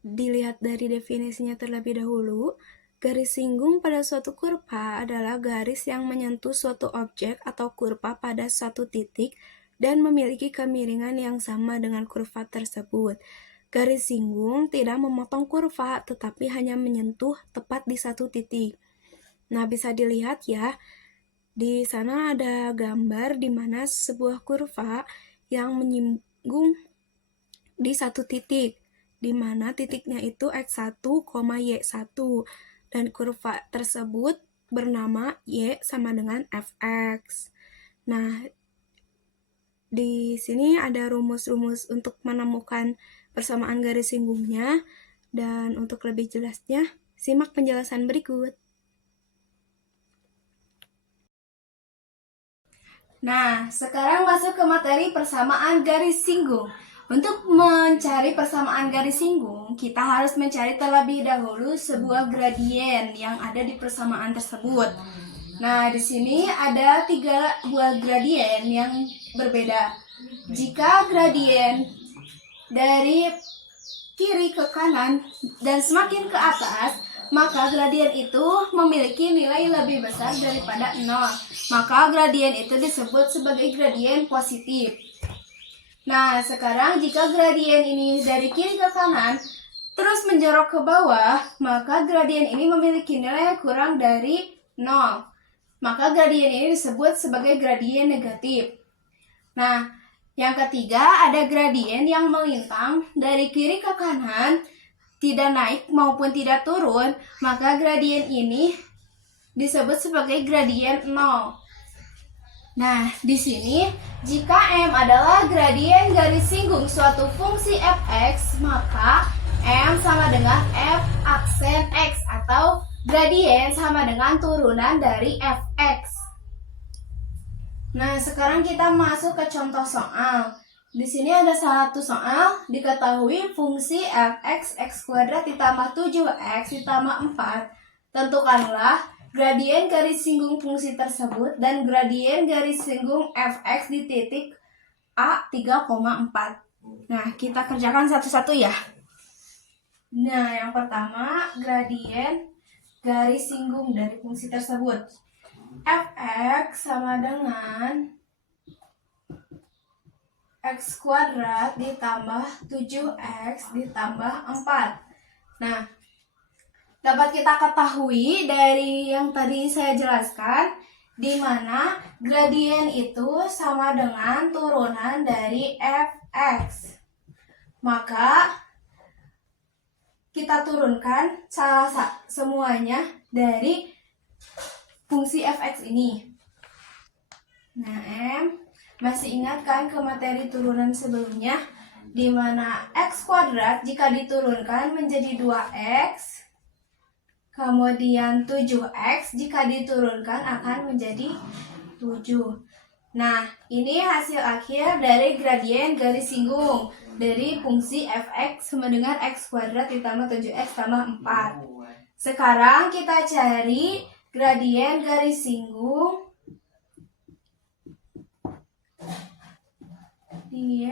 Dilihat dari definisinya terlebih dahulu, garis singgung pada suatu kurva adalah garis yang menyentuh suatu objek atau kurva pada satu titik dan memiliki kemiringan yang sama dengan kurva tersebut. Garis singgung tidak memotong kurva, tetapi hanya menyentuh tepat di satu titik. Nah, bisa dilihat ya, di sana ada gambar di mana sebuah kurva yang menyinggung di satu titik, di mana titiknya itu x1, y1. Dan kurva tersebut bernama y sama dengan fx. Nah, di sini ada rumus-rumus untuk menemukan persamaan garis singgungnya, dan untuk lebih jelasnya, simak penjelasan berikut. Nah, sekarang masuk ke materi persamaan garis singgung. Untuk mencari persamaan garis singgung, kita harus mencari terlebih dahulu sebuah gradien yang ada di persamaan tersebut. Nah, di sini ada 3 buah gradien yang berbeda. Jika gradien dari kiri ke kanan dan semakin ke atas, maka gradien itu memiliki nilai lebih besar daripada 0. Maka gradien itu disebut sebagai gradien positif. Nah, sekarang jika gradien ini dari kiri ke kanan terus menjorok ke bawah, maka gradien ini memiliki nilai yang kurang dari 0. Maka gradien ini disebut sebagai gradien negatif. Nah, yang ketiga ada gradien yang melintang dari kiri ke kanan, tidak naik maupun tidak turun, maka gradien ini disebut sebagai gradien 0. Nah, di sini jika M adalah gradien garis singgung suatu fungsi fx, maka M sama dengan f aksen x atau gradien sama dengan turunan dari fx. Nah, sekarang kita masuk ke contoh soal. Di sini ada satu soal, diketahui fungsi fx x kuadrat ditambah 7x ditambah 4. Tentukanlah gradien garis singgung fungsi tersebut dan gradien garis singgung fx di titik A 3,4. Nah, kita kerjakan satu-satu ya. Nah, yang pertama gradien garis singgung dari fungsi tersebut. Fx sama dengan x kuadrat ditambah 7x ditambah 4. Nah, dapat kita ketahui dari yang tadi saya jelaskan, di mana gradien itu sama dengan turunan dari fx. Maka kita turunkan semuanya dari fungsi fx ini. Nah, M masih ingat kan ke materi turunan sebelumnya, di mana x kuadrat jika diturunkan menjadi 2x, kemudian 7x jika diturunkan akan menjadi 7. Nah, ini hasil akhir dari gradien garis singgung dari fungsi fx sama dengan x kuadrat ditambah 7x tambah 4. Sekarang kita cari gradien garis singgung di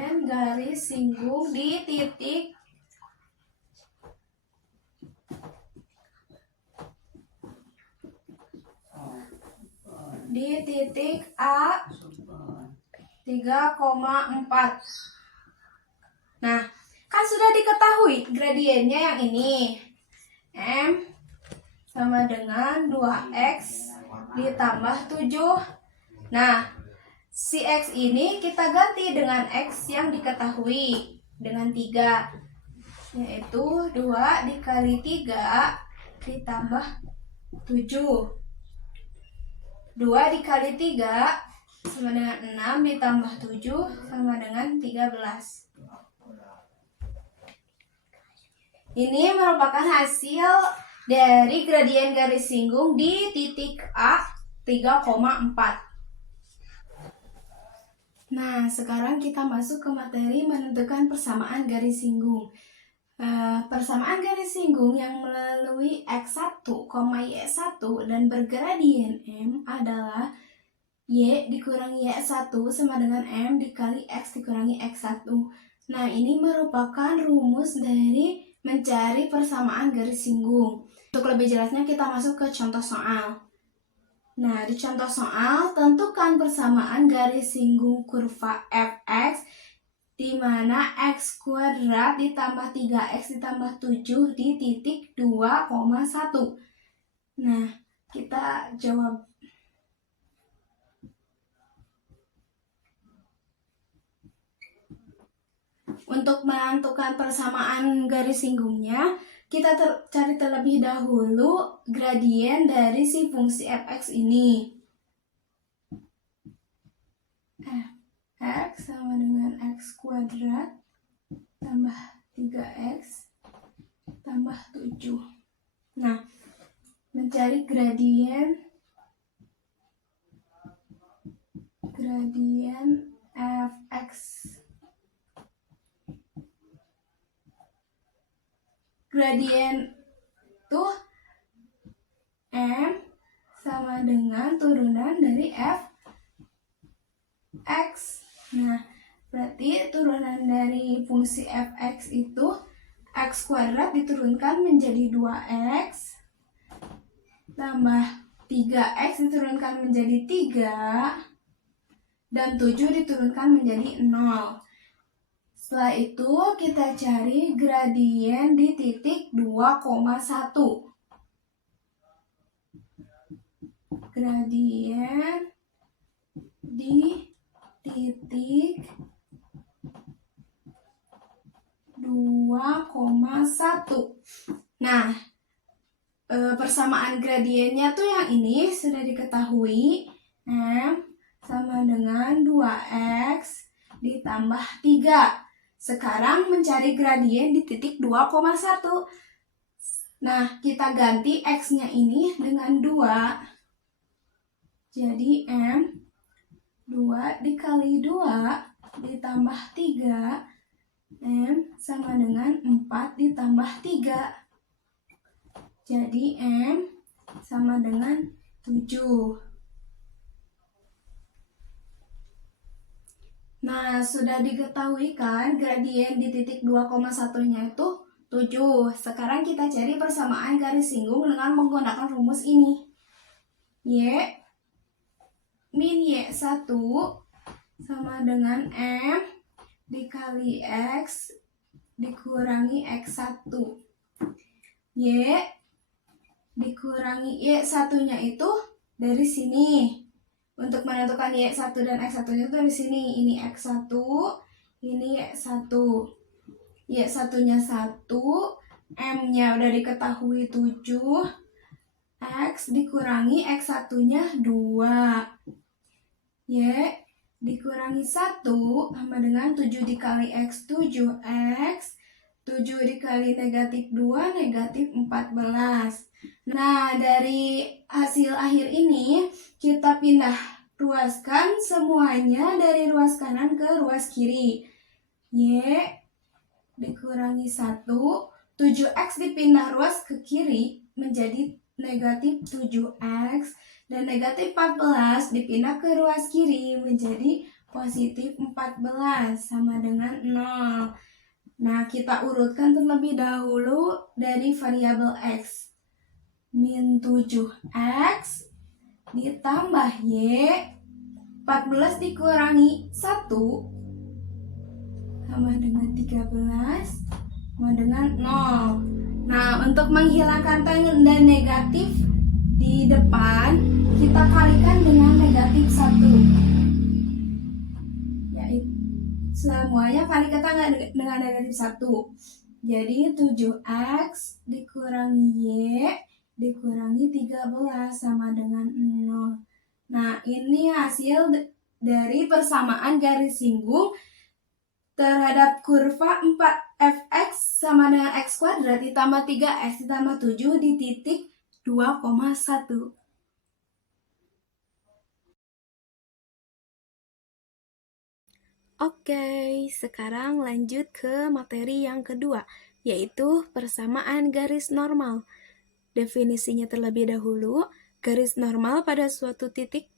titik A 3,4. Nah, Kan sudah diketahui gradiennya yang ini. M sama dengan 2X ditambah 7. Nah, si X ini kita ganti dengan X yang diketahui dengan 3, yaitu 2 dikali 3 ditambah 7. 2 dikali 3 sama dengan 6 ditambah 7 sama dengan 13. Ini merupakan hasil dari gradien garis singgung di titik A 3,4. Nah, sekarang kita masuk ke materi menentukan persamaan garis singgung. Persamaan garis singgung yang melalui X1, Y1 dan bergradien M adalah Y dikurangi Y1 sama dengan M dikali X dikurangi X1. Nah, ini merupakan rumus dari mencari persamaan garis singgung. Untuk lebih jelasnya kita masuk ke contoh soal. Nah, di contoh soal, tentukan persamaan garis singgung kurva fx di mana x kuadrat ditambah 3x ditambah 7 di titik 2,1. Nah, kita jawab. Untuk menentukan persamaan garis singgungnya, kita cari terlebih dahulu gradien dari si fungsi fx ini. X sama dengan x kuadrat tambah 3x tambah 7. Nah, mencari gradien fx. Gradien tuh M sama dengan turunan dari fx. Nah, berarti turunan dari fungsi fx itu x kuadrat diturunkan menjadi 2x tambah 3x diturunkan menjadi 3 dan 7 diturunkan menjadi 0. Setelah itu kita cari gradien di titik 2,1. Gradien di titik 2,1. Nah, persamaan gradiennya tuh yang ini sudah diketahui. M sama dengan 2x ditambah 3. Sekarang mencari gradien di titik 2,1. Nah, kita ganti X-nya ini dengan 2. Jadi M 2 dikali 2 ditambah 3. M sama dengan 4 ditambah 3. Jadi M sama dengan 7. Nah, sudah diketahui kan gradien di titik 2,1-nya itu 7. Sekarang kita cari persamaan garis singgung dengan menggunakan rumus ini. Y min Y1 sama dengan M dikali X dikurangi X1. Y dikurangi Y1-nya itu dari sini. Untuk menentukan Y1 dan X1-nya itu dari sini. Ini X1, ini Y1. Y1-nya 1, M-nya udah diketahui 7, X dikurangi X1-nya 2. Y dikurangi 1 sama dengan 7 dikali X, 7X. 7 dikali negatif 2, negatif 14. Nah, dari hasil akhir ini, kita pindah ruaskan semuanya dari ruas kanan ke ruas kiri. Y dikurangi 1, 7X dipindah ruas ke kiri menjadi negatif 7X. Dan negatif 14 dipindah ke ruas kiri menjadi positif 14 sama dengan 0. Nah, kita urutkan terlebih dahulu dari variabel X. Min 7X ditambah Y 14 dikurangi 1 tambah dengan 13 sama dengan 0. Nah, untuk menghilangkan tanda negatif di depan, kita kalikan dengan negatif 1. Yaitu semuanya kalikan dengan negatif 1. Jadi 7x dikurangi y dikurangi 13 sama dengan 0. Nah, ini hasil dari persamaan garis singgung terhadap kurva 4fx sama dengan x kuadrat ditambah 3x ditambah 7 di titik 2,1. Oke, sekarang lanjut ke materi yang kedua, yaitu persamaan garis normal. Definisinya terlebih dahulu, garis normal pada suatu titik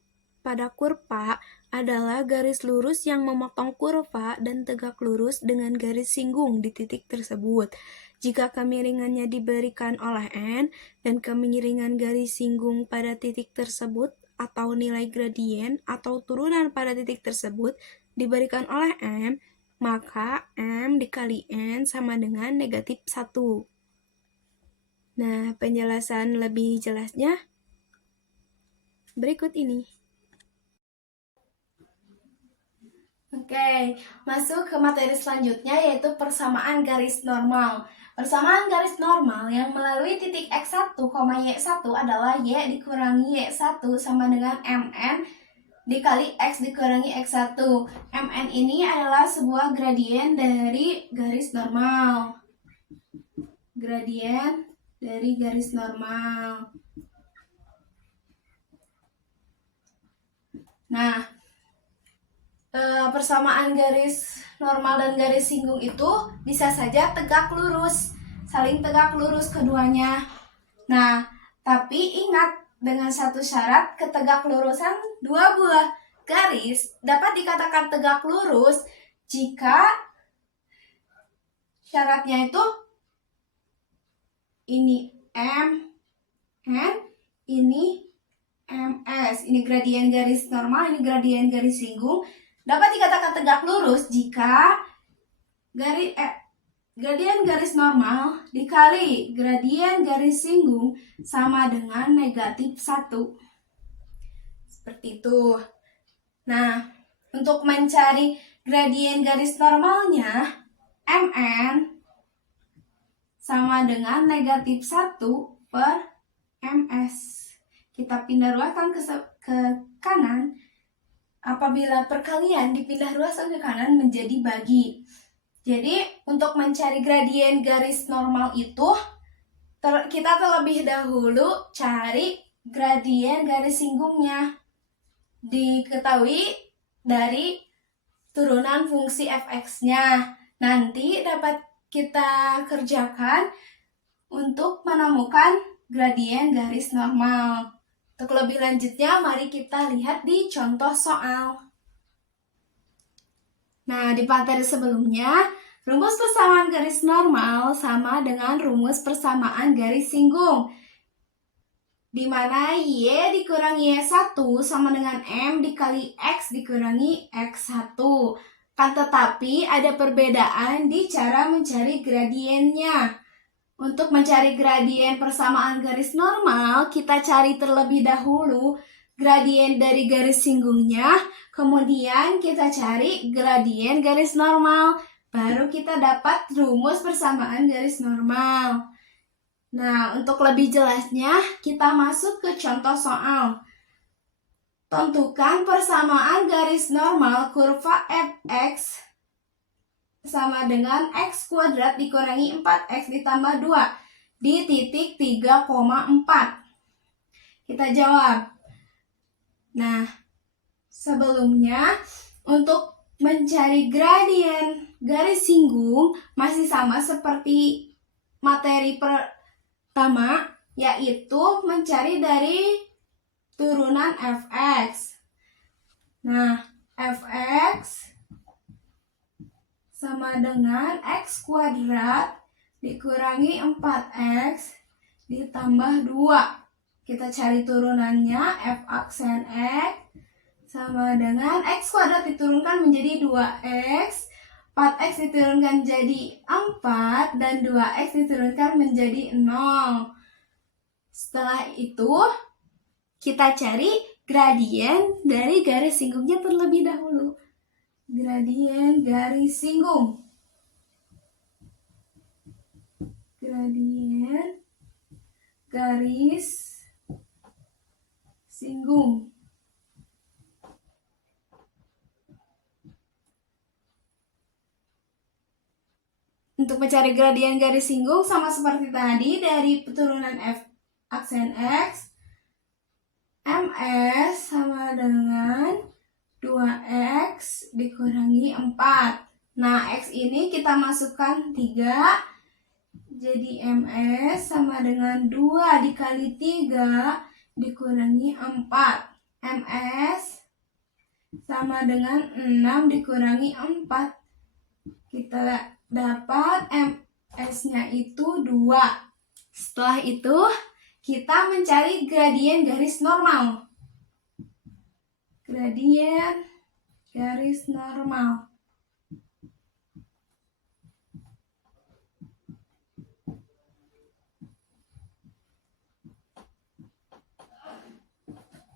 pada kurva adalah garis lurus yang memotong kurva dan tegak lurus dengan garis singgung di titik tersebut. Jika kemiringannya diberikan oleh n dan kemiringan garis singgung pada titik tersebut atau nilai gradien atau turunan pada titik tersebut diberikan oleh m, maka m dikali n sama dengan negatif 1. Nah, penjelasan lebih jelasnya berikut ini. Oke, masuk ke materi selanjutnya yaitu persamaan garis normal. Persamaan garis normal yang melalui titik x1, y1 adalah y dikurangi y1 sama dengan mn dikali x dikurangi x1. Mn ini adalah sebuah gradien dari garis normal. Gradien dari garis normal. Nah, persamaan garis normal dan garis singgung itu bisa saja tegak lurus, saling tegak lurus keduanya. Nah, tapi ingat dengan satu syarat, ketegak lurusan dua buah garis dapat dikatakan tegak lurus jika syaratnya itu ini m, n, ini ms. Ini gradien garis normal, ini gradien garis singgung. Dapat dikatakan tegak lurus jika gradien garis normal dikali gradien garis singgung sama dengan negatif 1. Seperti itu. Nah, untuk mencari gradien garis normalnya, mn sama dengan negatif 1 per ms. Kita pindah ruaskan ke kanan. Apabila perkalian dipindah ruaskan ke kanan menjadi bagi. Jadi, untuk mencari gradien garis normal itu, kita terlebih dahulu cari gradien garis singgungnya. Diketahui dari turunan fungsi fx-nya. Nanti dapat kita kerjakan untuk menemukan gradien garis normal. Untuk lebih lanjutnya, mari kita lihat di contoh soal. Nah, di materi sebelumnya, rumus persamaan garis normal sama dengan rumus persamaan garis singgung. Di mana y dikurangi y1 sama dengan m dikali x dikurangi x1. Kan tetapi ada perbedaan di cara mencari gradiennya. Untuk mencari gradien persamaan garis normal, kita cari terlebih dahulu gradien dari garis singgungnya, kemudian kita cari gradien garis normal, baru kita dapat rumus persamaan garis normal. Nah, untuk lebih jelasnya, kita masuk ke contoh soal. Tentukan persamaan garis normal kurva fx sama dengan x kuadrat dikurangi 4x ditambah 2 di titik 3,4. Kita jawab. Nah, sebelumnya untuk mencari gradien garis singgung masih sama seperti materi pertama, yaitu mencari dari turunan fx. Nah, fx sama dengan x kuadrat dikurangi 4x ditambah 2. Kita cari turunannya, f aksen x sama dengan x kuadrat diturunkan menjadi 2x 4x diturunkan jadi 4 dan 2x diturunkan menjadi 0. Setelah itu, kita cari gradien dari garis singgungnya terlebih dahulu. Gradien garis singgung. Gradien garis singgung. Untuk mencari gradien garis singgung sama seperti tadi, dari turunan f aksen x, ms sama dengan 2x dikurangi 4. Nah, x ini kita masukkan 3, jadi ms sama dengan 2 dikali 3 dikurangi 4. ms sama dengan 6 dikurangi 4. Kita dapat ms-nya itu 2. Setelah itu, kita mencari gradien garis normal. Gradien garis normal.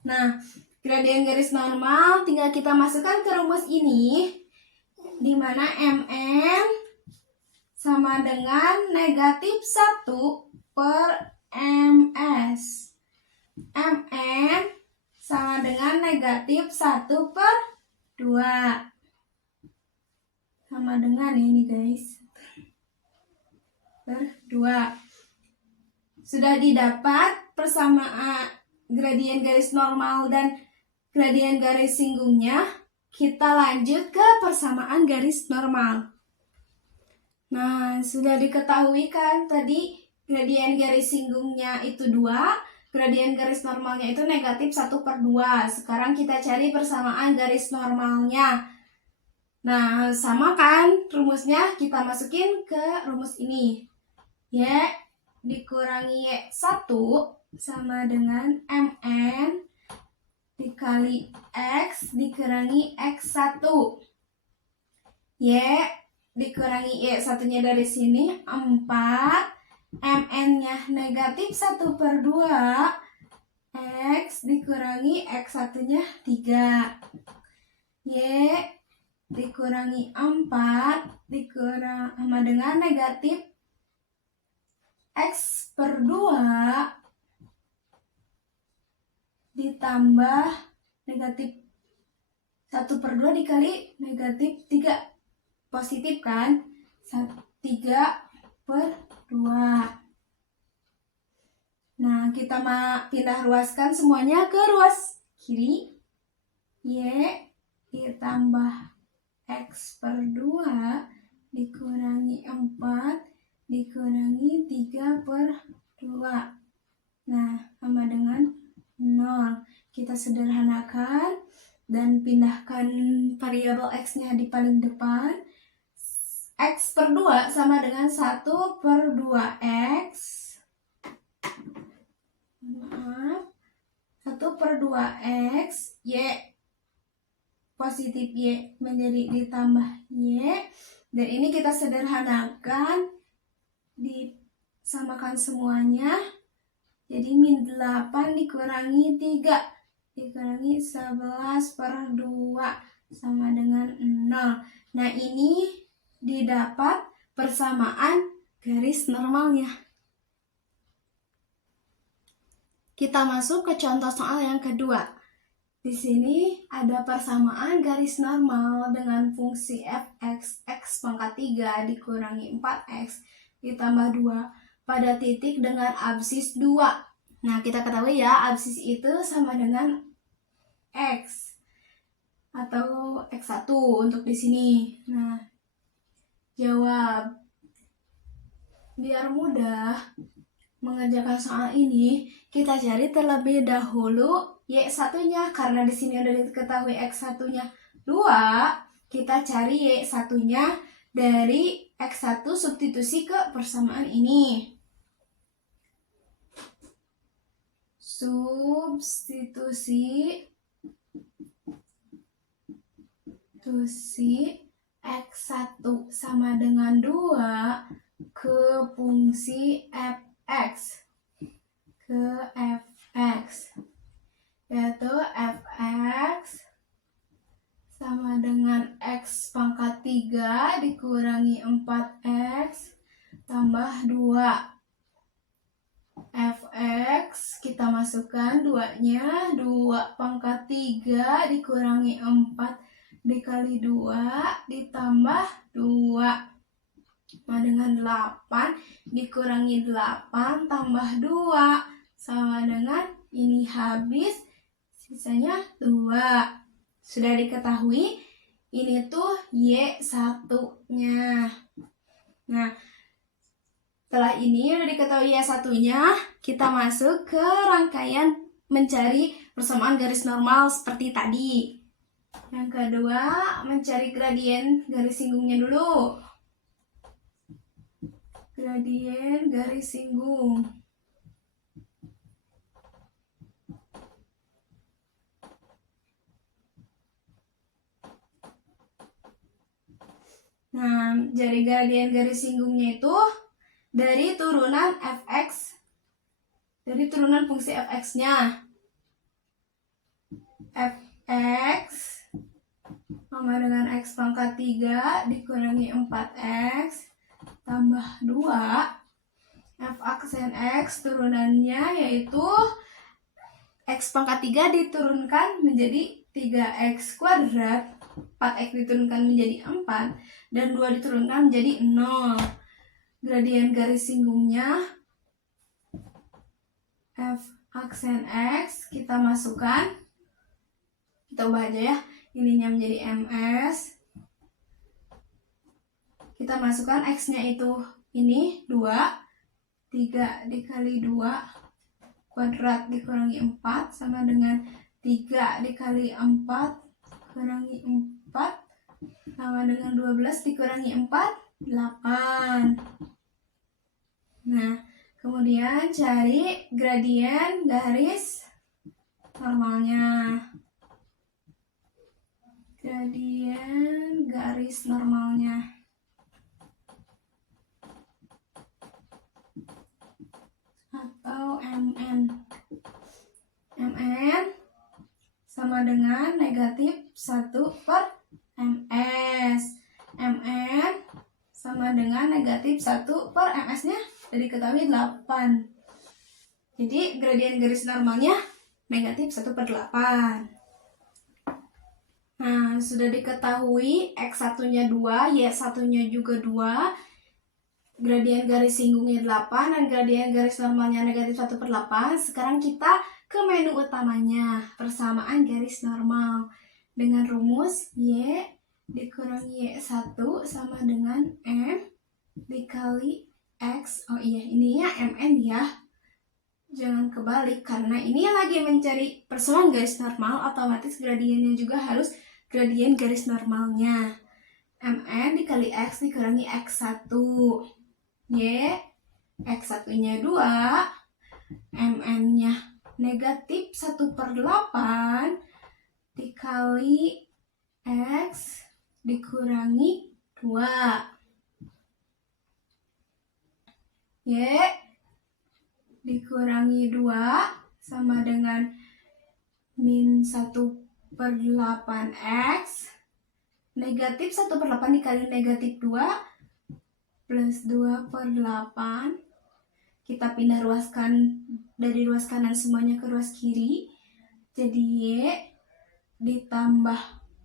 Nah, gradien garis normal tinggal kita masukkan ke rumus ini, di mana mn sama dengan negatif 1 per ms. mn sama dengan negatif 1 per 2. Sama dengan ini guys, per 2. Sudah didapat persamaan gradien garis normal dan gradien garis singgungnya, kita lanjut ke persamaan garis normal. Nah, sudah diketahui kan tadi gradien garis singgungnya itu 2, gradien garis normalnya itu negatif 1 per 2. Sekarang kita cari persamaan garis normalnya. Nah, sama kan rumusnya, kita masukin ke rumus ini. Y dikurangi Y1 sama dengan mn dikali x dikurangi x1. Y dikurangi Y1-nya dari sini 4, mn-nya negatif 1 per 2, x dikurangi x1-nya 3. Y dikurangi 4 dikurang sama dengan negatif x per 2 ditambah negatif 1 per 2 dikali negatif 3. Positif kan? 3 per 2. Nah, kita pindah ruaskan semuanya ke ruas kiri. Y ditambah x per 2 dikurangi 4 dikurangi 3 per 2. Nah, sama dengan 0. Kita sederhanakan dan pindahkan variabel x-nya di paling depan. X per 2 sama dengan 1 per 2x. Maaf. 1 per 2x. Y positif Y menjadi ditambah Y. Dan ini kita sederhanakan. Disamakan semuanya. Jadi min 8 dikurangi 3 dikurangi 11 per 2 sama dengan 0. Nah, ini didapat persamaan garis normalnya. Kita masuk ke contoh soal yang kedua. Di sini ada persamaan garis normal dengan fungsi fx x pangkat 3 dikurangi 4x ditambah 2 pada titik dengan absis 2. Nah, kita ketahui ya, absis itu sama dengan x atau x1 untuk di sini. Nah, jawab. Biar mudah mengerjakan soal ini, kita cari terlebih dahulu Y1-nya, karena di sini udah diketahui X1-nya 2, kita cari Y1-nya dari X1 substitusi ke persamaan ini. Substitusi X1 sama dengan 2 ke fungsi fx. Yaitu fx sama dengan x pangkat 3 dikurangi 4x tambah 2. Fx kita masukkan 2-nya, 2 pangkat 3 dikurangi 4 dikali 2 ditambah 2 sama dengan 8 dikurangi 8 tambah 2 sama dengan ini habis, sisanya 2. Sudah diketahui ini tuh Y1-nya. Nah, setelah ini udah diketahui Y1-nya, kita masuk ke rangkaian mencari persamaan garis normal seperti tadi. Yang kedua, mencari gradien garis singgungnya dulu. Gradien garis singgung. Nah, cari gradien garis singgungnya itu dari turunan fx, dari turunan fungsi fx-nya. Fx sama dengan x pangkat 3 dikurangi 4x tambah 2. F aksen x turunannya yaitu x pangkat 3 diturunkan menjadi 3x kuadrat, 4x diturunkan menjadi 4, dan 2 diturunkan menjadi 0. Gradien garis singgungnya f aksen x kita masukkan, kita ubah aja ya, ininya menjadi ms. Kita masukkan x-nya itu ini 2, 3 dikali 2 kuadrat dikurangi 4 sama dengan 3 dikali 4 kurangi 4 sama dengan 12 dikurangi 4, 8. Nah, kemudian cari gradien garis normalnya. Gradien garis normalnya. Atau MN. MN sama dengan negatif 1 per MS. MN sama dengan negatif 1 per MS-nya jadi diketahui 8. Jadi gradien garis normalnya negatif 1 per 8. Nah, sudah diketahui X1-nya 2, Y1-nya juga 2, gradien garis singgungnya 8, dan gradien garis normalnya negatif 1 per 8. Sekarang kita ke menu utamanya, persamaan garis normal. Dengan rumus Y dikurangi Y1 sama dengan M dikali X. Oh iya, ininya MN ya. Jangan kebalik, karena ini lagi mencari persamaan garis normal, otomatis gradiennya juga harus gradien garis normalnya. MN dikali X dikurangi X1. Y, X1-nya 2, MN-nya negatif 1 per 8 dikali X dikurangi 2. Y dikurangi 2 sama dengan min 1 per 8x. Negatif 1 per 8 dikali negatif 2 plus 2 per 8. Kita pindah ruaskan dari ruas kanan semuanya ke ruas kiri. Jadi Y ditambah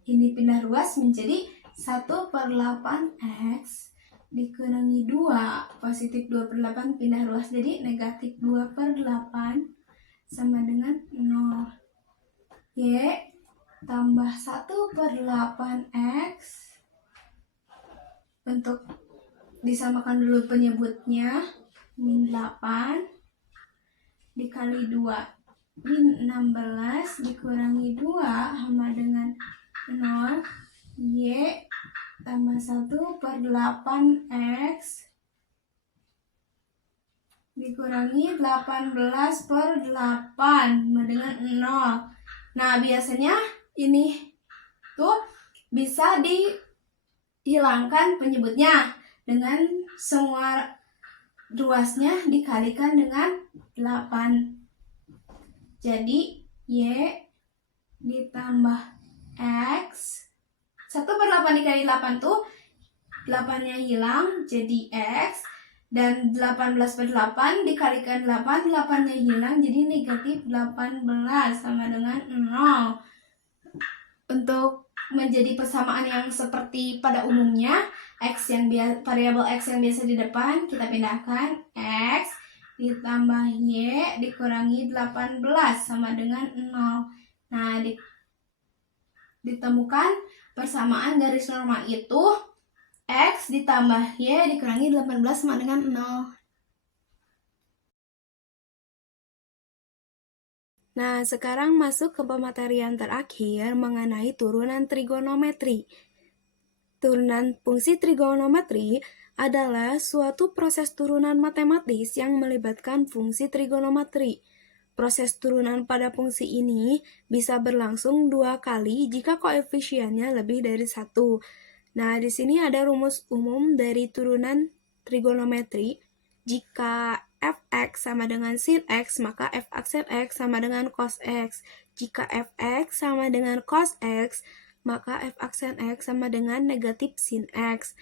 ini pindah ruas menjadi 1 per 8x dikurangi 2. Positif 2 per 8 pindah ruas jadi negatif 2 per 8 sama dengan 0. Y tambah 1 per 8x. Untuk disamakan dulu penyebutnya, min 8 dikali 2 min 16 dikurangi 2 sama dengan 0. Y tambah 1 per 8x dikurangi 18 per 8 sama dengan 0. Nah, biasanya ini tuh bisa hilangkan penyebutnya dengan semua ruasnya dikalikan dengan 8. Jadi Y ditambah X 1/8 dikali 8 tuh 8-nya hilang jadi X, dan 18/8 dikalikan 8, 8-nya hilang jadi negatif 18 sama dengan 0. Untuk menjadi persamaan yang seperti pada umumnya, variabel X yang biasa di depan kita pindahkan, X ditambah Y dikurangi 18 sama dengan 0. Nah, ditemukan persamaan garis normal itu X ditambah Y dikurangi 18 sama dengan 0. Nah, sekarang masuk ke pematerian terakhir mengenai turunan trigonometri. Turunan fungsi trigonometri adalah suatu proses turunan matematis yang melibatkan fungsi trigonometri. Proses turunan pada fungsi ini bisa berlangsung 2 kali jika koefisiennya lebih dari 1. Nah, di sini ada rumus umum dari turunan trigonometri. Jika fx sama dengan sin x, maka f aksen x sama dengan cos x. Jika fx sama dengan cos x, maka f aksen x sama dengan negatif sin x.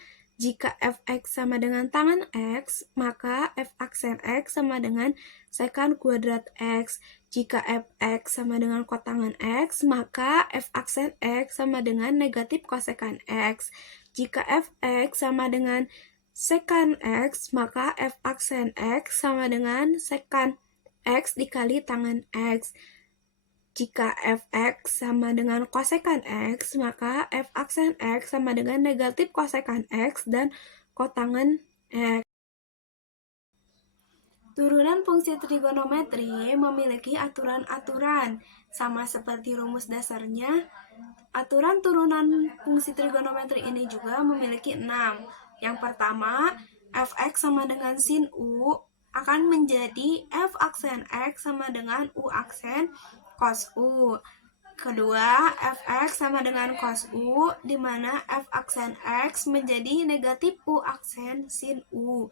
Jika fx sama dengan tangan x, maka f aksen x sama dengan sekant kuadrat x. Jika fx sama dengan kotangan x, maka f aksen x sama dengan negatif kosekant x. Jika fx sama dengan sekant x, maka f aksen x sama dengan sekant x dikali tangan x. Jika fx sama dengan kosekant x, maka f aksen x sama dengan negatif kosekant x dan kotangan x. Turunan fungsi trigonometri memiliki aturan-aturan. Sama seperti rumus dasarnya, aturan turunan fungsi trigonometri ini juga memiliki 6. Yang pertama, fx sama dengan sin u akan menjadi f aksen x sama dengan u aksen cos u. Kedua, fx sama dengan cos u, di mana f aksen x menjadi negatif u aksen sin u.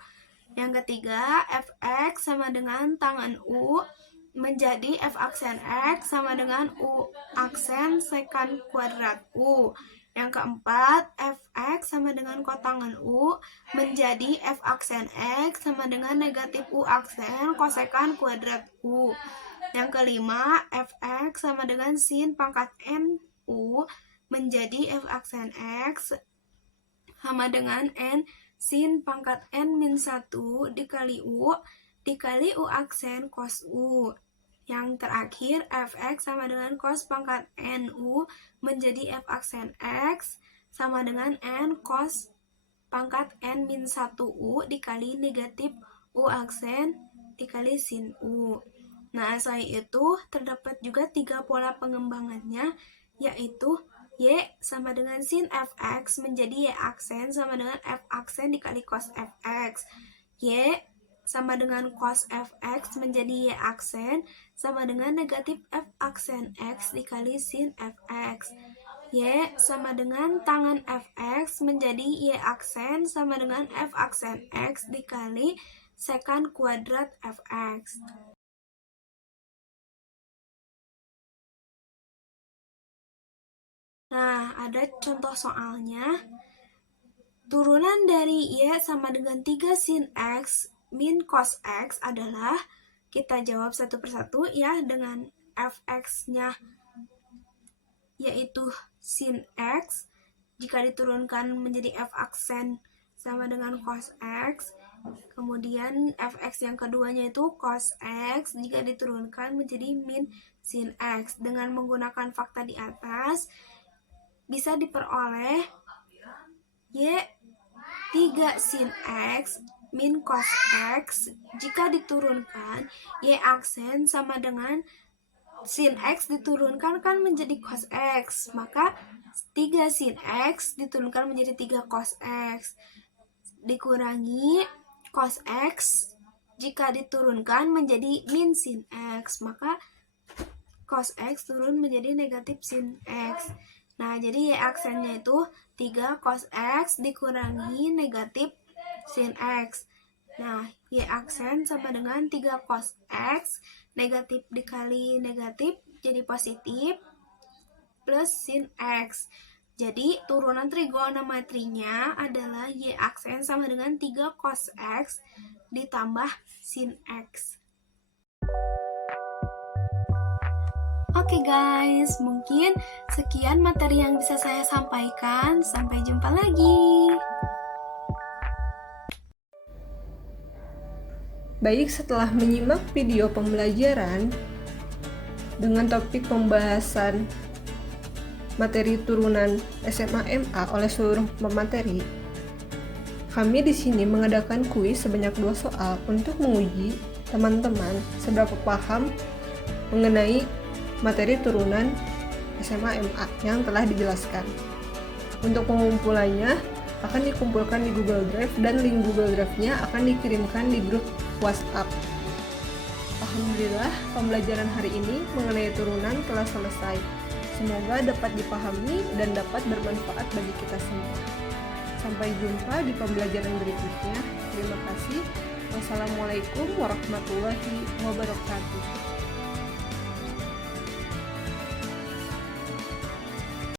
Yang ketiga, fx sama dengan tangan u menjadi f aksen x sama dengan u aksen sekant kuadrat u. Yang keempat, fx sama dengan kotangan u menjadi f aksen x sama dengan negatif u aksen kosekant kuadrat u. Yang kelima, fx sama dengan sin pangkat n u menjadi f aksen x sama dengan n sin pangkat n min 1 dikali u aksen cos u. Yang terakhir, fx sama dengan cos pangkat nu menjadi f aksen x sama dengan n cos pangkat n min 1 u dikali negatif u aksen dikali sin u. Nah, selain itu terdapat juga 3 pola pengembangannya, yaitu Y sama dengan sin fx menjadi Y aksen sama dengan F aksen dikali cos fx. Y sama dengan cos fx menjadi Y aksen sama dengan negatif F aksen x dikali sin fx. Y sama dengan tangan fx menjadi Y aksen sama dengan F aksen x dikali sekant kuadrat fx. Nah, ada contoh soalnya. Turunan dari Y sama dengan 3 sin X min cos X adalah, kita jawab satu persatu ya, dengan fx-nya yaitu sin X. Jika diturunkan menjadi f aksen sama dengan cos X. Kemudian fx yang keduanya itu cos X. Jika diturunkan menjadi min sin X. Dengan menggunakan fakta di atas, bisa diperoleh Y 3 sin X min cos X. Jika diturunkan, Y aksen sama dengan sin X diturunkan kan menjadi cos X. Maka 3 sin X diturunkan menjadi 3 cos X. Dikurangi cos X. Jika diturunkan menjadi min sin X. Maka cos X turun menjadi negatif sin X. Nah, jadi Y aksennya itu 3 cos X dikurangi negatif sin X. Nah, Y aksen sama dengan 3 cos X, negatif dikali negatif jadi positif, plus sin X. Jadi, turunan trigonometrinya adalah Y aksen sama dengan 3 cos X ditambah sin X. Oke guys, mungkin sekian materi yang bisa saya sampaikan. Sampai jumpa lagi. Baik, setelah menyimak video pembelajaran dengan topik pembahasan materi turunan SMA MA oleh seluruh pemateri, kami di sini mengadakan kuis sebanyak 2 soal untuk menguji teman-teman seberapa paham mengenai materi turunan SMA MA yang telah dijelaskan. Untuk pengumpulannya akan dikumpulkan di Google Drive dan link Google Drive-nya akan dikirimkan di grup WhatsApp. Alhamdulillah, pembelajaran hari ini mengenai turunan telah selesai. Semoga dapat dipahami dan dapat bermanfaat bagi kita semua. Sampai jumpa di pembelajaran berikutnya. Terima kasih. Wassalamualaikum warahmatullahi wabarakatuh.